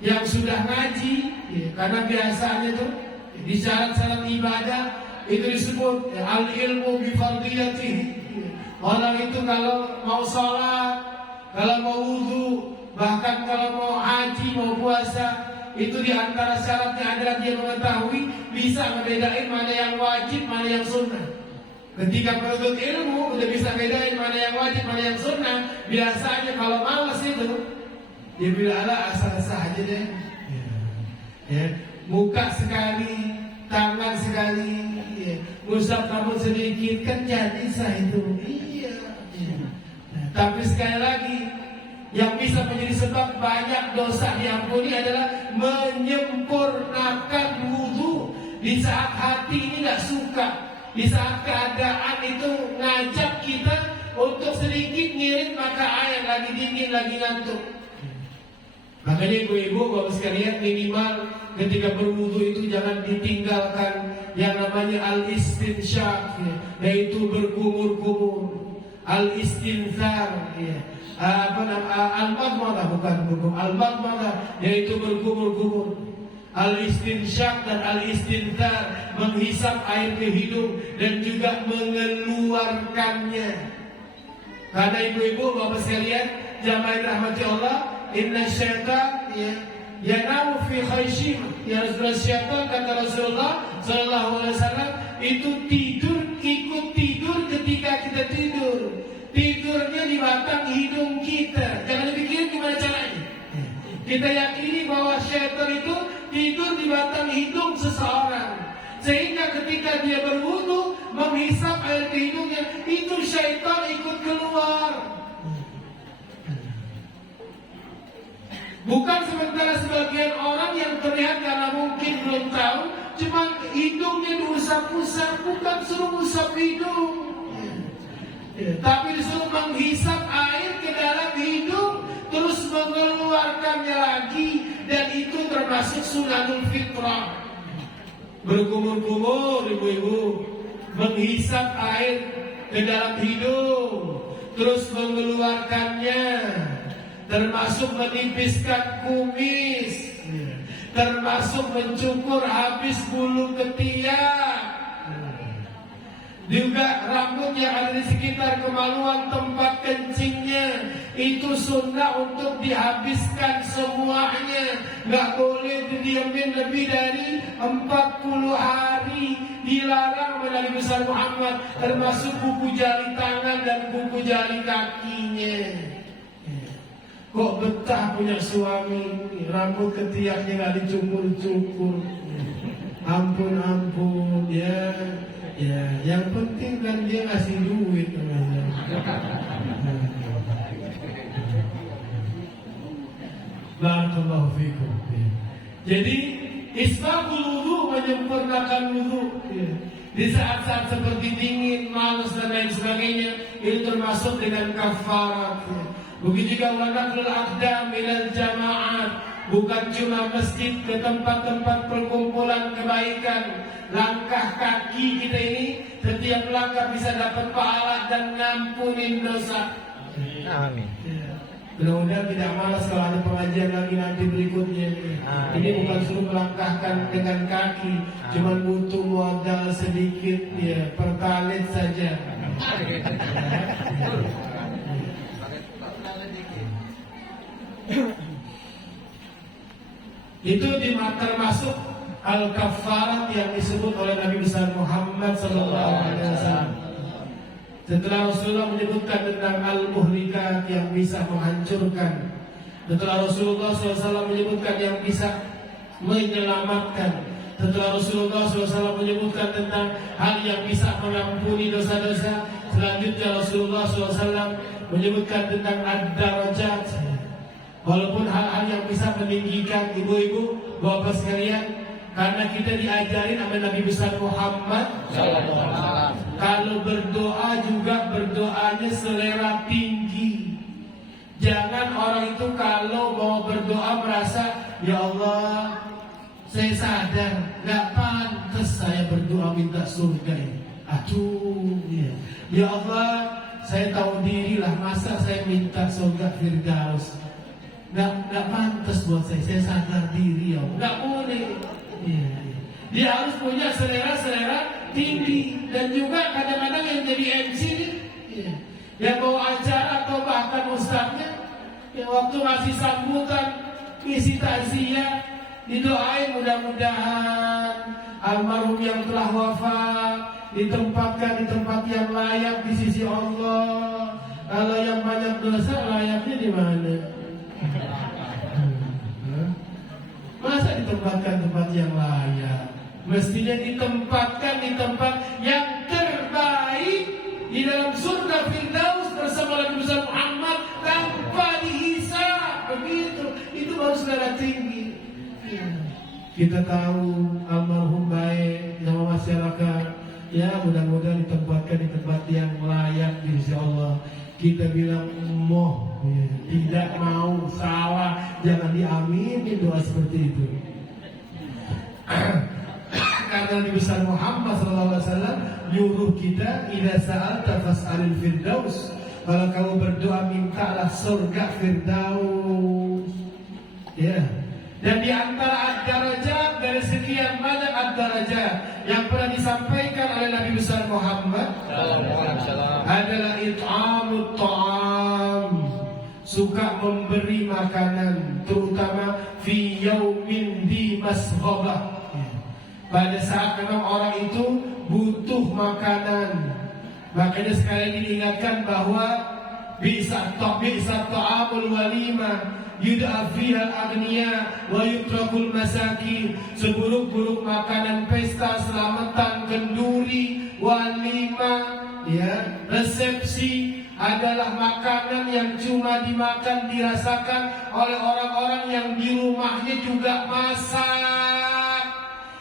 yang sudah ngaji, ya, karena biasanya tuh Di syarat-syarat ibadah itu disebut al-ilmu bifardiyatihi. Orang itu kalau mau sholat, kalau mau wudhu, bahkan kalau mau haji, mau puasa, itu di antara syaratnya adalah dia mengetahui, bisa membedain mana yang wajib, mana yang sunnah. Ketika penuntut ilmu udah bisa bedain mana yang wajib, mana yang sunnah, biasanya kalau malas itu dia bilang ala asal-asal aja deh. Ya, muka sekali, tangan sekali, ya. Ngusap rambut sedikit kan jadi sah itu. Iya. Nah, tapi sekali lagi, yang bisa menjadi sebab banyak dosa diampuni adalah menyempurnakan wudu di saat hati ini nggak suka, di saat keadaan itu ngajak kita untuk sedikit ngirit maka air lagi dingin, lagi ngantuk. Makanya ibu-ibu, bapak sekalian, minimal ketika berwudu itu jangan ditinggalkan yang namanya al-istinsyaq, ya, yaitu berkumur-kumur, al-istinthar, ya. Al-madmadah, bukan berkumur, al-madmadah yaitu berkumur-kumur, al-istinsyaq dan al-istinthar menghisap air ke hidung dan juga mengeluarkannya. Karena ibu-ibu, bapak sekalian, jamaah rahmati Allah, inna syaitan yanamu fi khayshim. Ya Rasulullah, syaitan kata Rasulullah sallallahu alaihi wasallam itu tidur, ikut tidur ketika kita tidur. Tidurnya di batang hidung kita. Jangan dipikirin gimana caranya. Kita yakini bahwa syaitan itu tidur di batang hidung seseorang, sehingga ketika dia berwudu menghisap air ke hidungnya, itu syaitan ikut keluar. Bukan sementara sebagian orang yang terlihat karena mungkin belum tahu, cuma hidungnya diusap-usap, bukan suruh usap hidung, tapi disuruh menghisap air ke dalam hidung, terus mengeluarkannya lagi, dan itu termasuk sunnahul fitrah. Berkumur-kumur ibu-ibu, menghisap air ke dalam hidung, terus mengeluarkannya, termasuk menipiskan kumis, termasuk mencukur habis bulu ketiak, juga rambut yang ada di sekitar kemaluan tempat kencingnya, itu sunnah untuk dihabiskan semuanya. Gak boleh didiamin lebih dari 40 hari. Dilarang oleh Nabi besar Muhammad, termasuk kuku jari tangan dan kuku jari kakinya. Kok betah punya suami, rambut ketiaknya gak dicukur-cukur. Ampun ya. Ya, yang penting kan dia ngasih duit. Barakallahu fikum. Jadi isbagul wudu, menyempurnakan wudu. Di saat-saat seperti dingin, malas dan lain sebagainya, itu termasuk dengan kafarat. Begitu juga wanaqlul aqdam ilal jamaat, bukan cuma masjid ke tempat-tempat perkumpulan kebaikan. Langkah kaki kita ini, setiap langkah bisa dapat pahala dan ngampunin dosa. Amin. Mudah-mudahan tidak malas kalau ada pengajian lagi nanti berikutnya. Ini bukan suruh melangkahkan dengan kaki, cuma butuh modal sedikit, ya, pertalit saja. Itu termasuk al-kafarat yang disebut oleh Nabi besar Muhammad SAW. Setelah Rasulullah menyebutkan tentang al-muhlikat yang bisa menghancurkan, setelah Rasulullah SAW menyebutkan yang bisa menyelamatkan, setelah Rasulullah SAW menyebutkan tentang hal yang bisa mengampuni dosa-dosa, selanjutnya Rasulullah SAW menyebutkan tentang ad-darajat. Walaupun hal-hal yang bisa meninggikan, ibu-ibu, bapak sekalian, karena kita diajarin sama Nabi besar Muhammad, kalau berdoa juga berdoanya selera tinggi. Jangan orang itu kalau mau berdoa merasa, ya Allah, saya sadar gak pantas saya berdoa minta surga ini. Aduh, ya Allah, saya tahu diri lah, masa saya minta surga Firdaus. Gak pantas buat saya sadar diri, ya Allah. Gak boleh. Dia harus punya selera tinggi. Dan juga kadang-kadang yang jadi MC ya, yang bawa acara atau bahkan ustadznya yang waktu ngasih sambutan, isi takziah, didoain mudah-mudahan almarhum yang telah wafat ditempatkan di tempat yang layak di sisi Allah. Kalau yang banyak dosa layaknya di mana? Masa ditempatkan tempat yang layak? Mestinya ditempatkan di tempat yang terbaik di dalam surga Firdaus bersama Nabi besar Muhammad tanpa dihisab. Begitu, itu baru selera tinggi. Kita tahu almarhum baik sama masyarakat. Ya mudah-mudahan ditempatkan di tempat yang layak di sisi Allah. Kita bilang moh, ya, tidak mau, salah, jangan diaminin doa seperti itu. Karena Nabi besar Muhammad SAW nyuruh kita, idza sa'alta fas'alil firdaus. Kalau kamu berdoa mintalah surga Firdaus. Ya. Dan di antara ad-darajat dari sekian banyak ad-darajat yang pernah disampaikan oleh Nabi besar Muhammad adalah it'amut ta'am, suka memberi makanan, terutama fi yaumin di masghabah, pada saat memang orang itu butuh makanan. Makanya sekali lagi diingatkan bahwa bi'sa ta'amul walimah yud'a fiha al-aghniya wa yutrakul masakin. Seburuk-buruk makanan pesta, selamatan, kenduri, walimah, ya, resepsi adalah makanan yang cuma dimakan, dirasakan oleh orang-orang yang di rumahnya juga masak.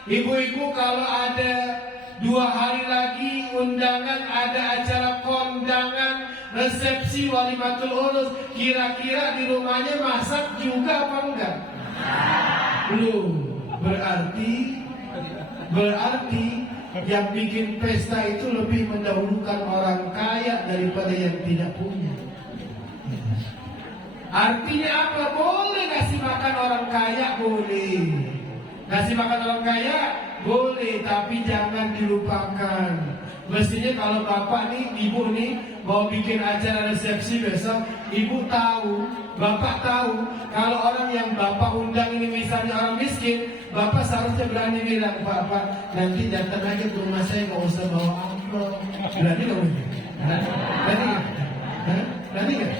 Ibu-ibu kalau ada 2 hari lagi undangan, ada acara kondangan, resepsi, walimatul urus, kira-kira di rumahnya masak juga apa enggak? Belum. Berarti yang bikin pesta itu lebih mendahulukan orang kaya daripada yang tidak punya. Artinya apa? Boleh kasih makan orang kaya, boleh. Kasih makan orang kaya boleh, tapi jangan dilupakan. Mestinya kalau bapak nih, ibu nih mau bikin acara resepsi besok, ibu tahu, bapak tahu, kalau orang yang bapak undang ini misalnya orang miskin, bapak seharusnya berani bilang, Bapak nanti datang aja ke rumah saya, nggak usah bawa amplop. Berani nggak? Berani nggak? Berani nggak?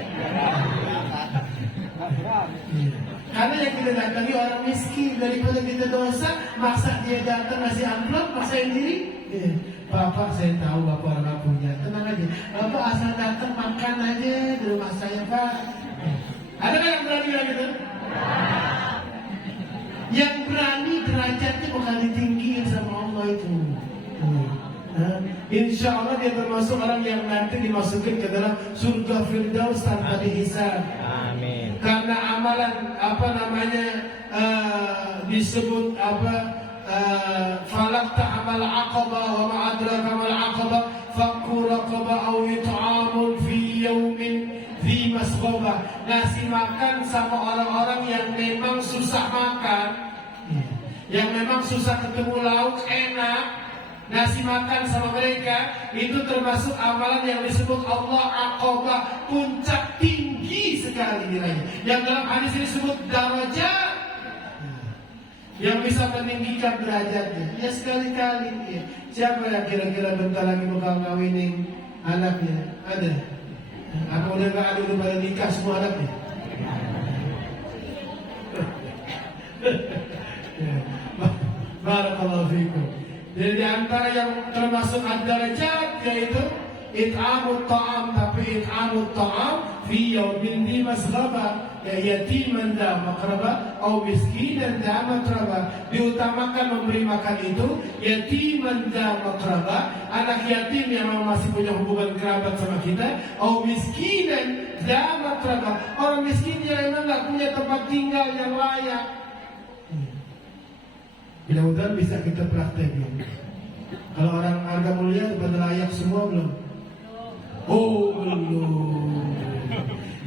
Karena yang kita datangi orang miskin, daripada kita dosa, maksa dia datang ngasih amplop, maksain diri. Bapak saya tahu Bapak orang nggak punya, tenang aja. Bapak asal datang makan aja di rumah saya, Pak. Ada kan yang berani bilang gitu? Yang berani derajatnya bukan ditinggiin sama Allah itu. Insya Allah dia termasuk orang yang nanti dimasukin ke dalam surga Firdaus tanpa dihisab. Amin. Karena amalan disebut falak ta'amal aqabah wa ma'adraka mal aqabah fakku raqabah aw it'amun fi yaumin fi masghabah. Ngasih makan sama orang-orang yang memang susah makan, yang memang susah ketemu lauk enak, ngasih makan sama mereka, itu termasuk amalan yang disebut Allah aqabah, puncak tinggi sekali nilainya, yang dalam hadis ini disebut darajat, yang bisa meninggikan derajatnya. Ya sekali-kali ya. Siapa yang kira-kira bentar lagi bakal ngawinin anaknya? Ada? Apa udah gak ada, udah pada nikah semua anaknya? Barakallahu fikum. Jadi di antara yang termasuk ad-darajat yaitu it'amut ta'am, tapi it'amut ta'am fi yaumin di masghabah, ya yatiman da maqrabah atau miskinan da matrabah. Diutamakan memberi makan itu yatiman da maqrabah, anak yatim yang masih punya hubungan kerabat sama kita, atau miskinan da matrabah, orang miskin yang memang nggak punya tempat tinggal yang layak. Mudah-mudahan bisa kita praktekin. Kalau orang harga mulia pada layak semua belum? Oh belum.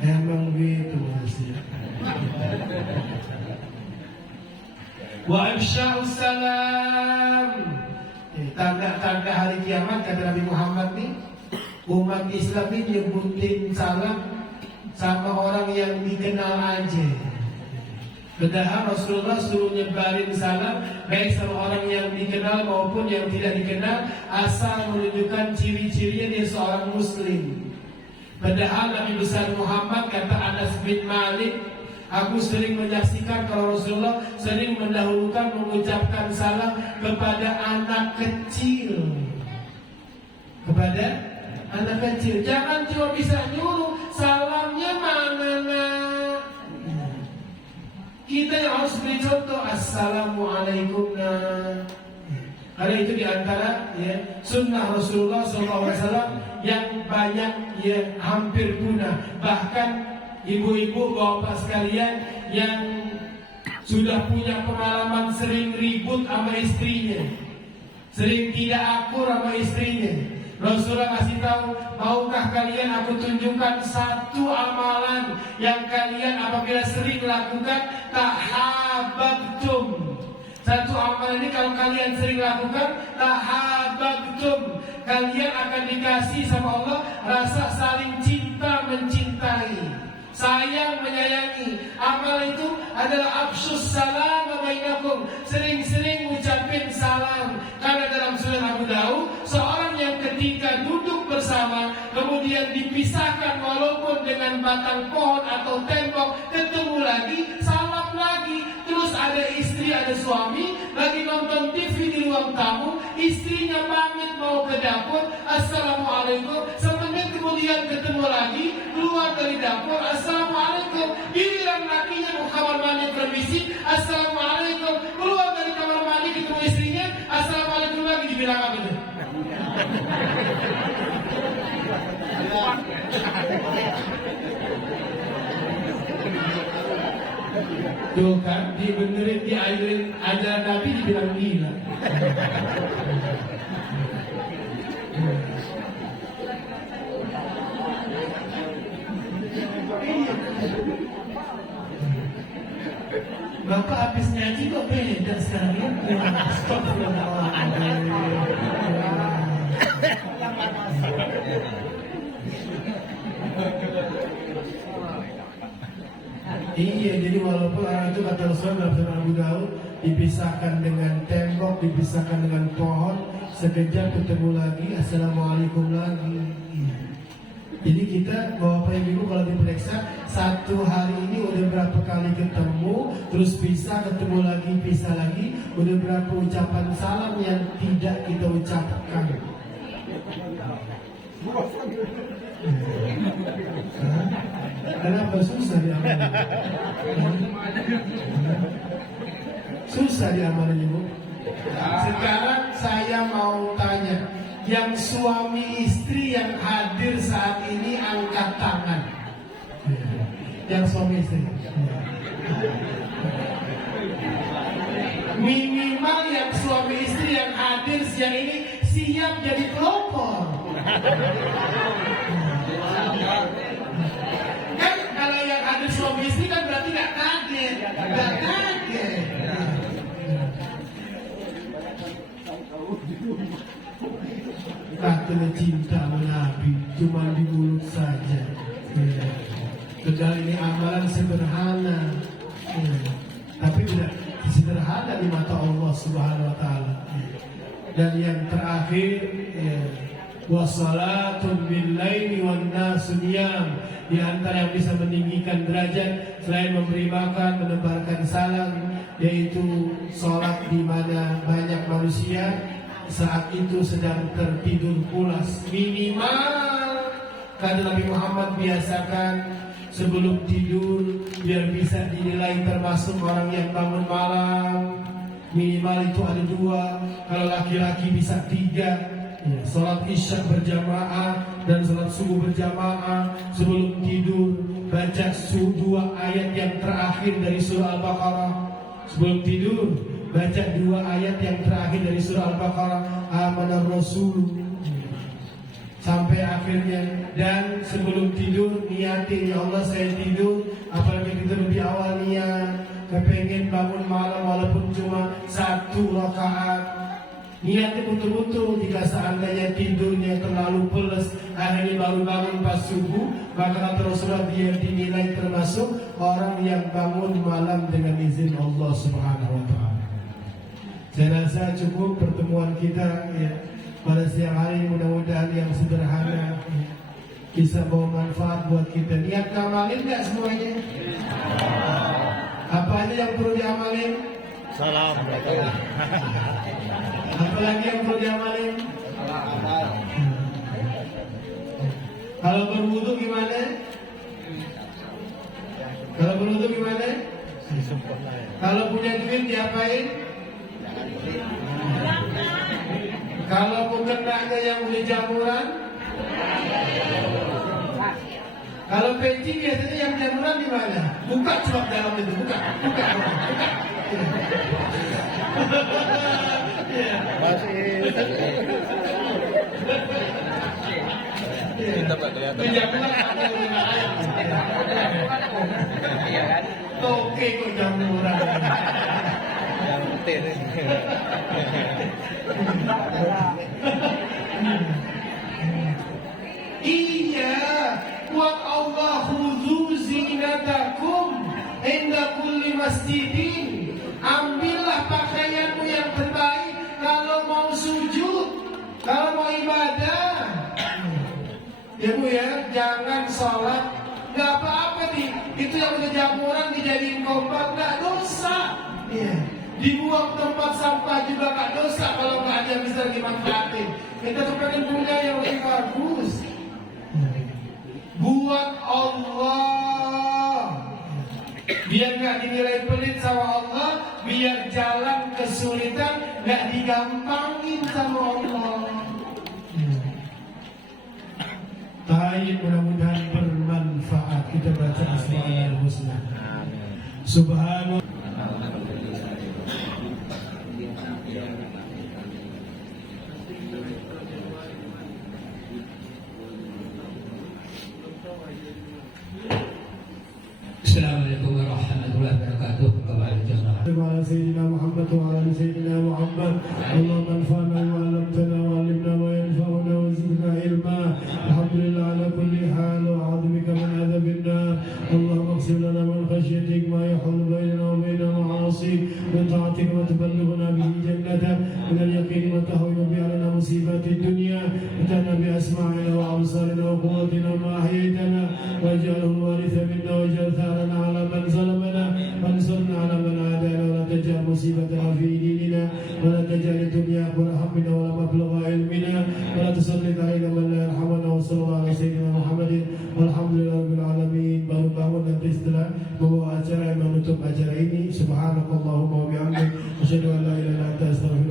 Emang gitu masih. Wa ifsya'us salam. kiamat kata Nabi Muhammad nih, umat Islam ini nyebutin salam sama orang yang dikenal aja. Padahal Rasulullah suruh nyebarin salam baik sama orang yang dikenal maupun yang tidak dikenal, asal menunjukkan ciri-cirinya dia seorang muslim. Padahal Nabi besar Muhammad, kata Anas bin Malik, aku sering menyaksikan kalau Rasulullah sering mendahulukan mengucapkan salam kepada anak kecil. Kepada anak kecil. Jangan cuma bisa nyuruh, salamnya mana nak? Kita yang harus beri contoh. Assalamualaikum nak. Karena itu diantara ya, sunnah Rasulullah SAW yang banyak ya hampir punah. Bahkan ibu-ibu bapak sekalian yang sudah punya pengalaman sering ribut sama istrinya, sering tidak akur sama istrinya, Rasulullah kasih tahu, maukah kalian aku tunjukkan satu amalan yang kalian apabila sering lakukan tahabbtum. Satu amalan ini kalau kalian sering lakukan tahabbtum, kalian akan dikasih sama Allah rasa saling cinta mencintai, sayang menyayangi. Amal itu adalah afsus salam bainakum, sering-sering ucapin salam. Karena dalam Sunan Abu Daud, seorang yang ketika duduk bersama kemudian dipisahkan walaupun dengan batang pohon atau tembok, ketemu lagi, salam lagi. Terus ada istri, ada suami lagi nonton TV di ruang tamu, istrinya pamit mau ke dapur, assalamualaikum. Semenit kemudian ketemu lagi, keluar dari dapur, assalamualaikum. Giliran lakinya mau kamar mandi permisi, assalamualaikum. Keluar dari kamar mandi ketemu istrinya, assalamualaikum lagi, dibilang apa itu? Tuh kan, dibenerin, diairin ajaran Nabi, dibilang gila. Bapak habis nyanyi kok beda sekarang ya? Iya, jadi walaupun orang itu kata Rasulullah dalam Sunan Abu Daud, dipisahkan dengan tembok, dipisahkan dengan pohon, sekejap ketemu lagi, assalamualaikum lagi. Jadi kita Bapak Ibu kalau diperiksa, satu hari ini udah berapa kali ketemu, terus pisah, ketemu lagi, pisah lagi, udah berapa ucapan salam yang tidak kita ucapkan. Kenapa susah diamalin? Susah diamalin Ibu. Sekarang saya mau tanya, yang suami istri yang hadir saat ini angkat tangan. Yang suami istri. Minimal yang suami istri yang hadir siang ini siap jadi pelopor. Kan kalau yang hadir suami istri kan berarti nggak kaget, nggak kaget. Katanya cinta sama Nabi cuma di mulut saja. Padahal ini amalan sederhana, tapi tidak sederhana di mata Allah Subhanahu Wa Taala. Dan yang terakhir, wassalatun bil laili wan nasu niyam. Di antara yang bisa meninggikan derajat selain memberi makan, menebarkan salam, yaitu sholat di mana banyak manusia saat itu sedang tertidur pulas. Minimal kata Nabi Muhammad, biasakan sebelum tidur biar bisa dinilai termasuk orang yang bangun malam. Minimal itu ada 2, kalau laki-laki bisa 3. Salat isya berjamaah dan salat subuh berjamaah. Sebelum tidur baca 2 ayat yang terakhir dari surah Al-Baqarah. Sebelum tidur baca 2 ayat yang terakhir dari surah Al-Baqarah, Amanar Rasul, sampai akhirnya. Dan sebelum tidur niatin, ya Allah saya tidur, apalagi tidur lebih awal niat kepengen bangun malam walaupun cuma 1 rakaat. Niatnya betul-betul. Jika seandainya tidurnya terlalu pulas, hari ini baru bangun pas subuh, maka kata Rasulullah dia dinilai termasuk orang yang bangun malam dengan izin Allah Subhanahu wa Ta'ala. Saya rasa cukup pertemuan kita ya, pada siang hari. Mudah-mudahan yang sederhana bisa bawa manfaat buat kita. Niat ngamalin nggak semuanya? Apa aja yang perlu diamalin? Salam. Apalagi yang perlu diamalin? Kalau berwudu gimana? Kalau berwudu gimana? Kalau punya duit diapain? Kalau mukennanya yang beli jamuran? Kalau peci biasanya yang jamuran di mana? Buka celok dalam itu, buka. Kita Pak kelihatan. Jamuran ada di mana? Iya kan? Oke kok jamuran. Yang petir. Iya, buat Allah khudzu zinatakum inda kulli masjidin. Ambillah pakaianmu yang terbaik kalau mau sujud, kalau mau ibadah. Ya Bu ya, jangan sholat nggak apa-apa nih. Itu yang udah jamuran dijadiin kompak nggak dosa. Iya. Dibuang tempat sampah juga nggak dosa kalau nggak ada yang bisa dimanfaatin. Kita tuh pengen punya yang lebih bagus. Buat Allah, biar nggak dinilai pelit sama Allah, biar jalan kesulitan nggak digampangin sama Allah. Baik, mudah-mudahan bermanfaat. Kita baca Asmaul Husna. Subhanallah. Assalamualaikum warahmatullahi wabarakatuh. Kembali jemaah. على سيدنا محمد وعلى سيدنا محمد. اللهم انفعنا بما علمتنا وعلمنا ما ينفعنا وزدنا علما. الحمد لله على كل حال واعوذ بك من عذاب النار. اللهم اغفر لنا من خشيتك ما يحول بيننا وبين معاصيك، من طاعتك ما تبلغنا به جنتك، من اليقين ما تهون به علينا مصيبات الدنيا. متعنا باسماعنا وابصارنا وقوتنا ما احييتنا، واجعله الوارث منا واجعل ثارنا على من ظلمنا، وانصرنا على من عادانا، ولا تجعل مصيبتنا في ديننا، ولا تجعل الدنيا اكبر همنا ولا مبلغ علمنا، ولا تسلط علينا من لا يرحمنا. وصلى الله على سيدنا محمد والحمد لله رب العالمين. Baru bangun nanti setelah membawa acara yang menutup acara ini. Subhanakallahumma wa bihamdik, asyhadu an la ilaha illa anta, astaghfiruka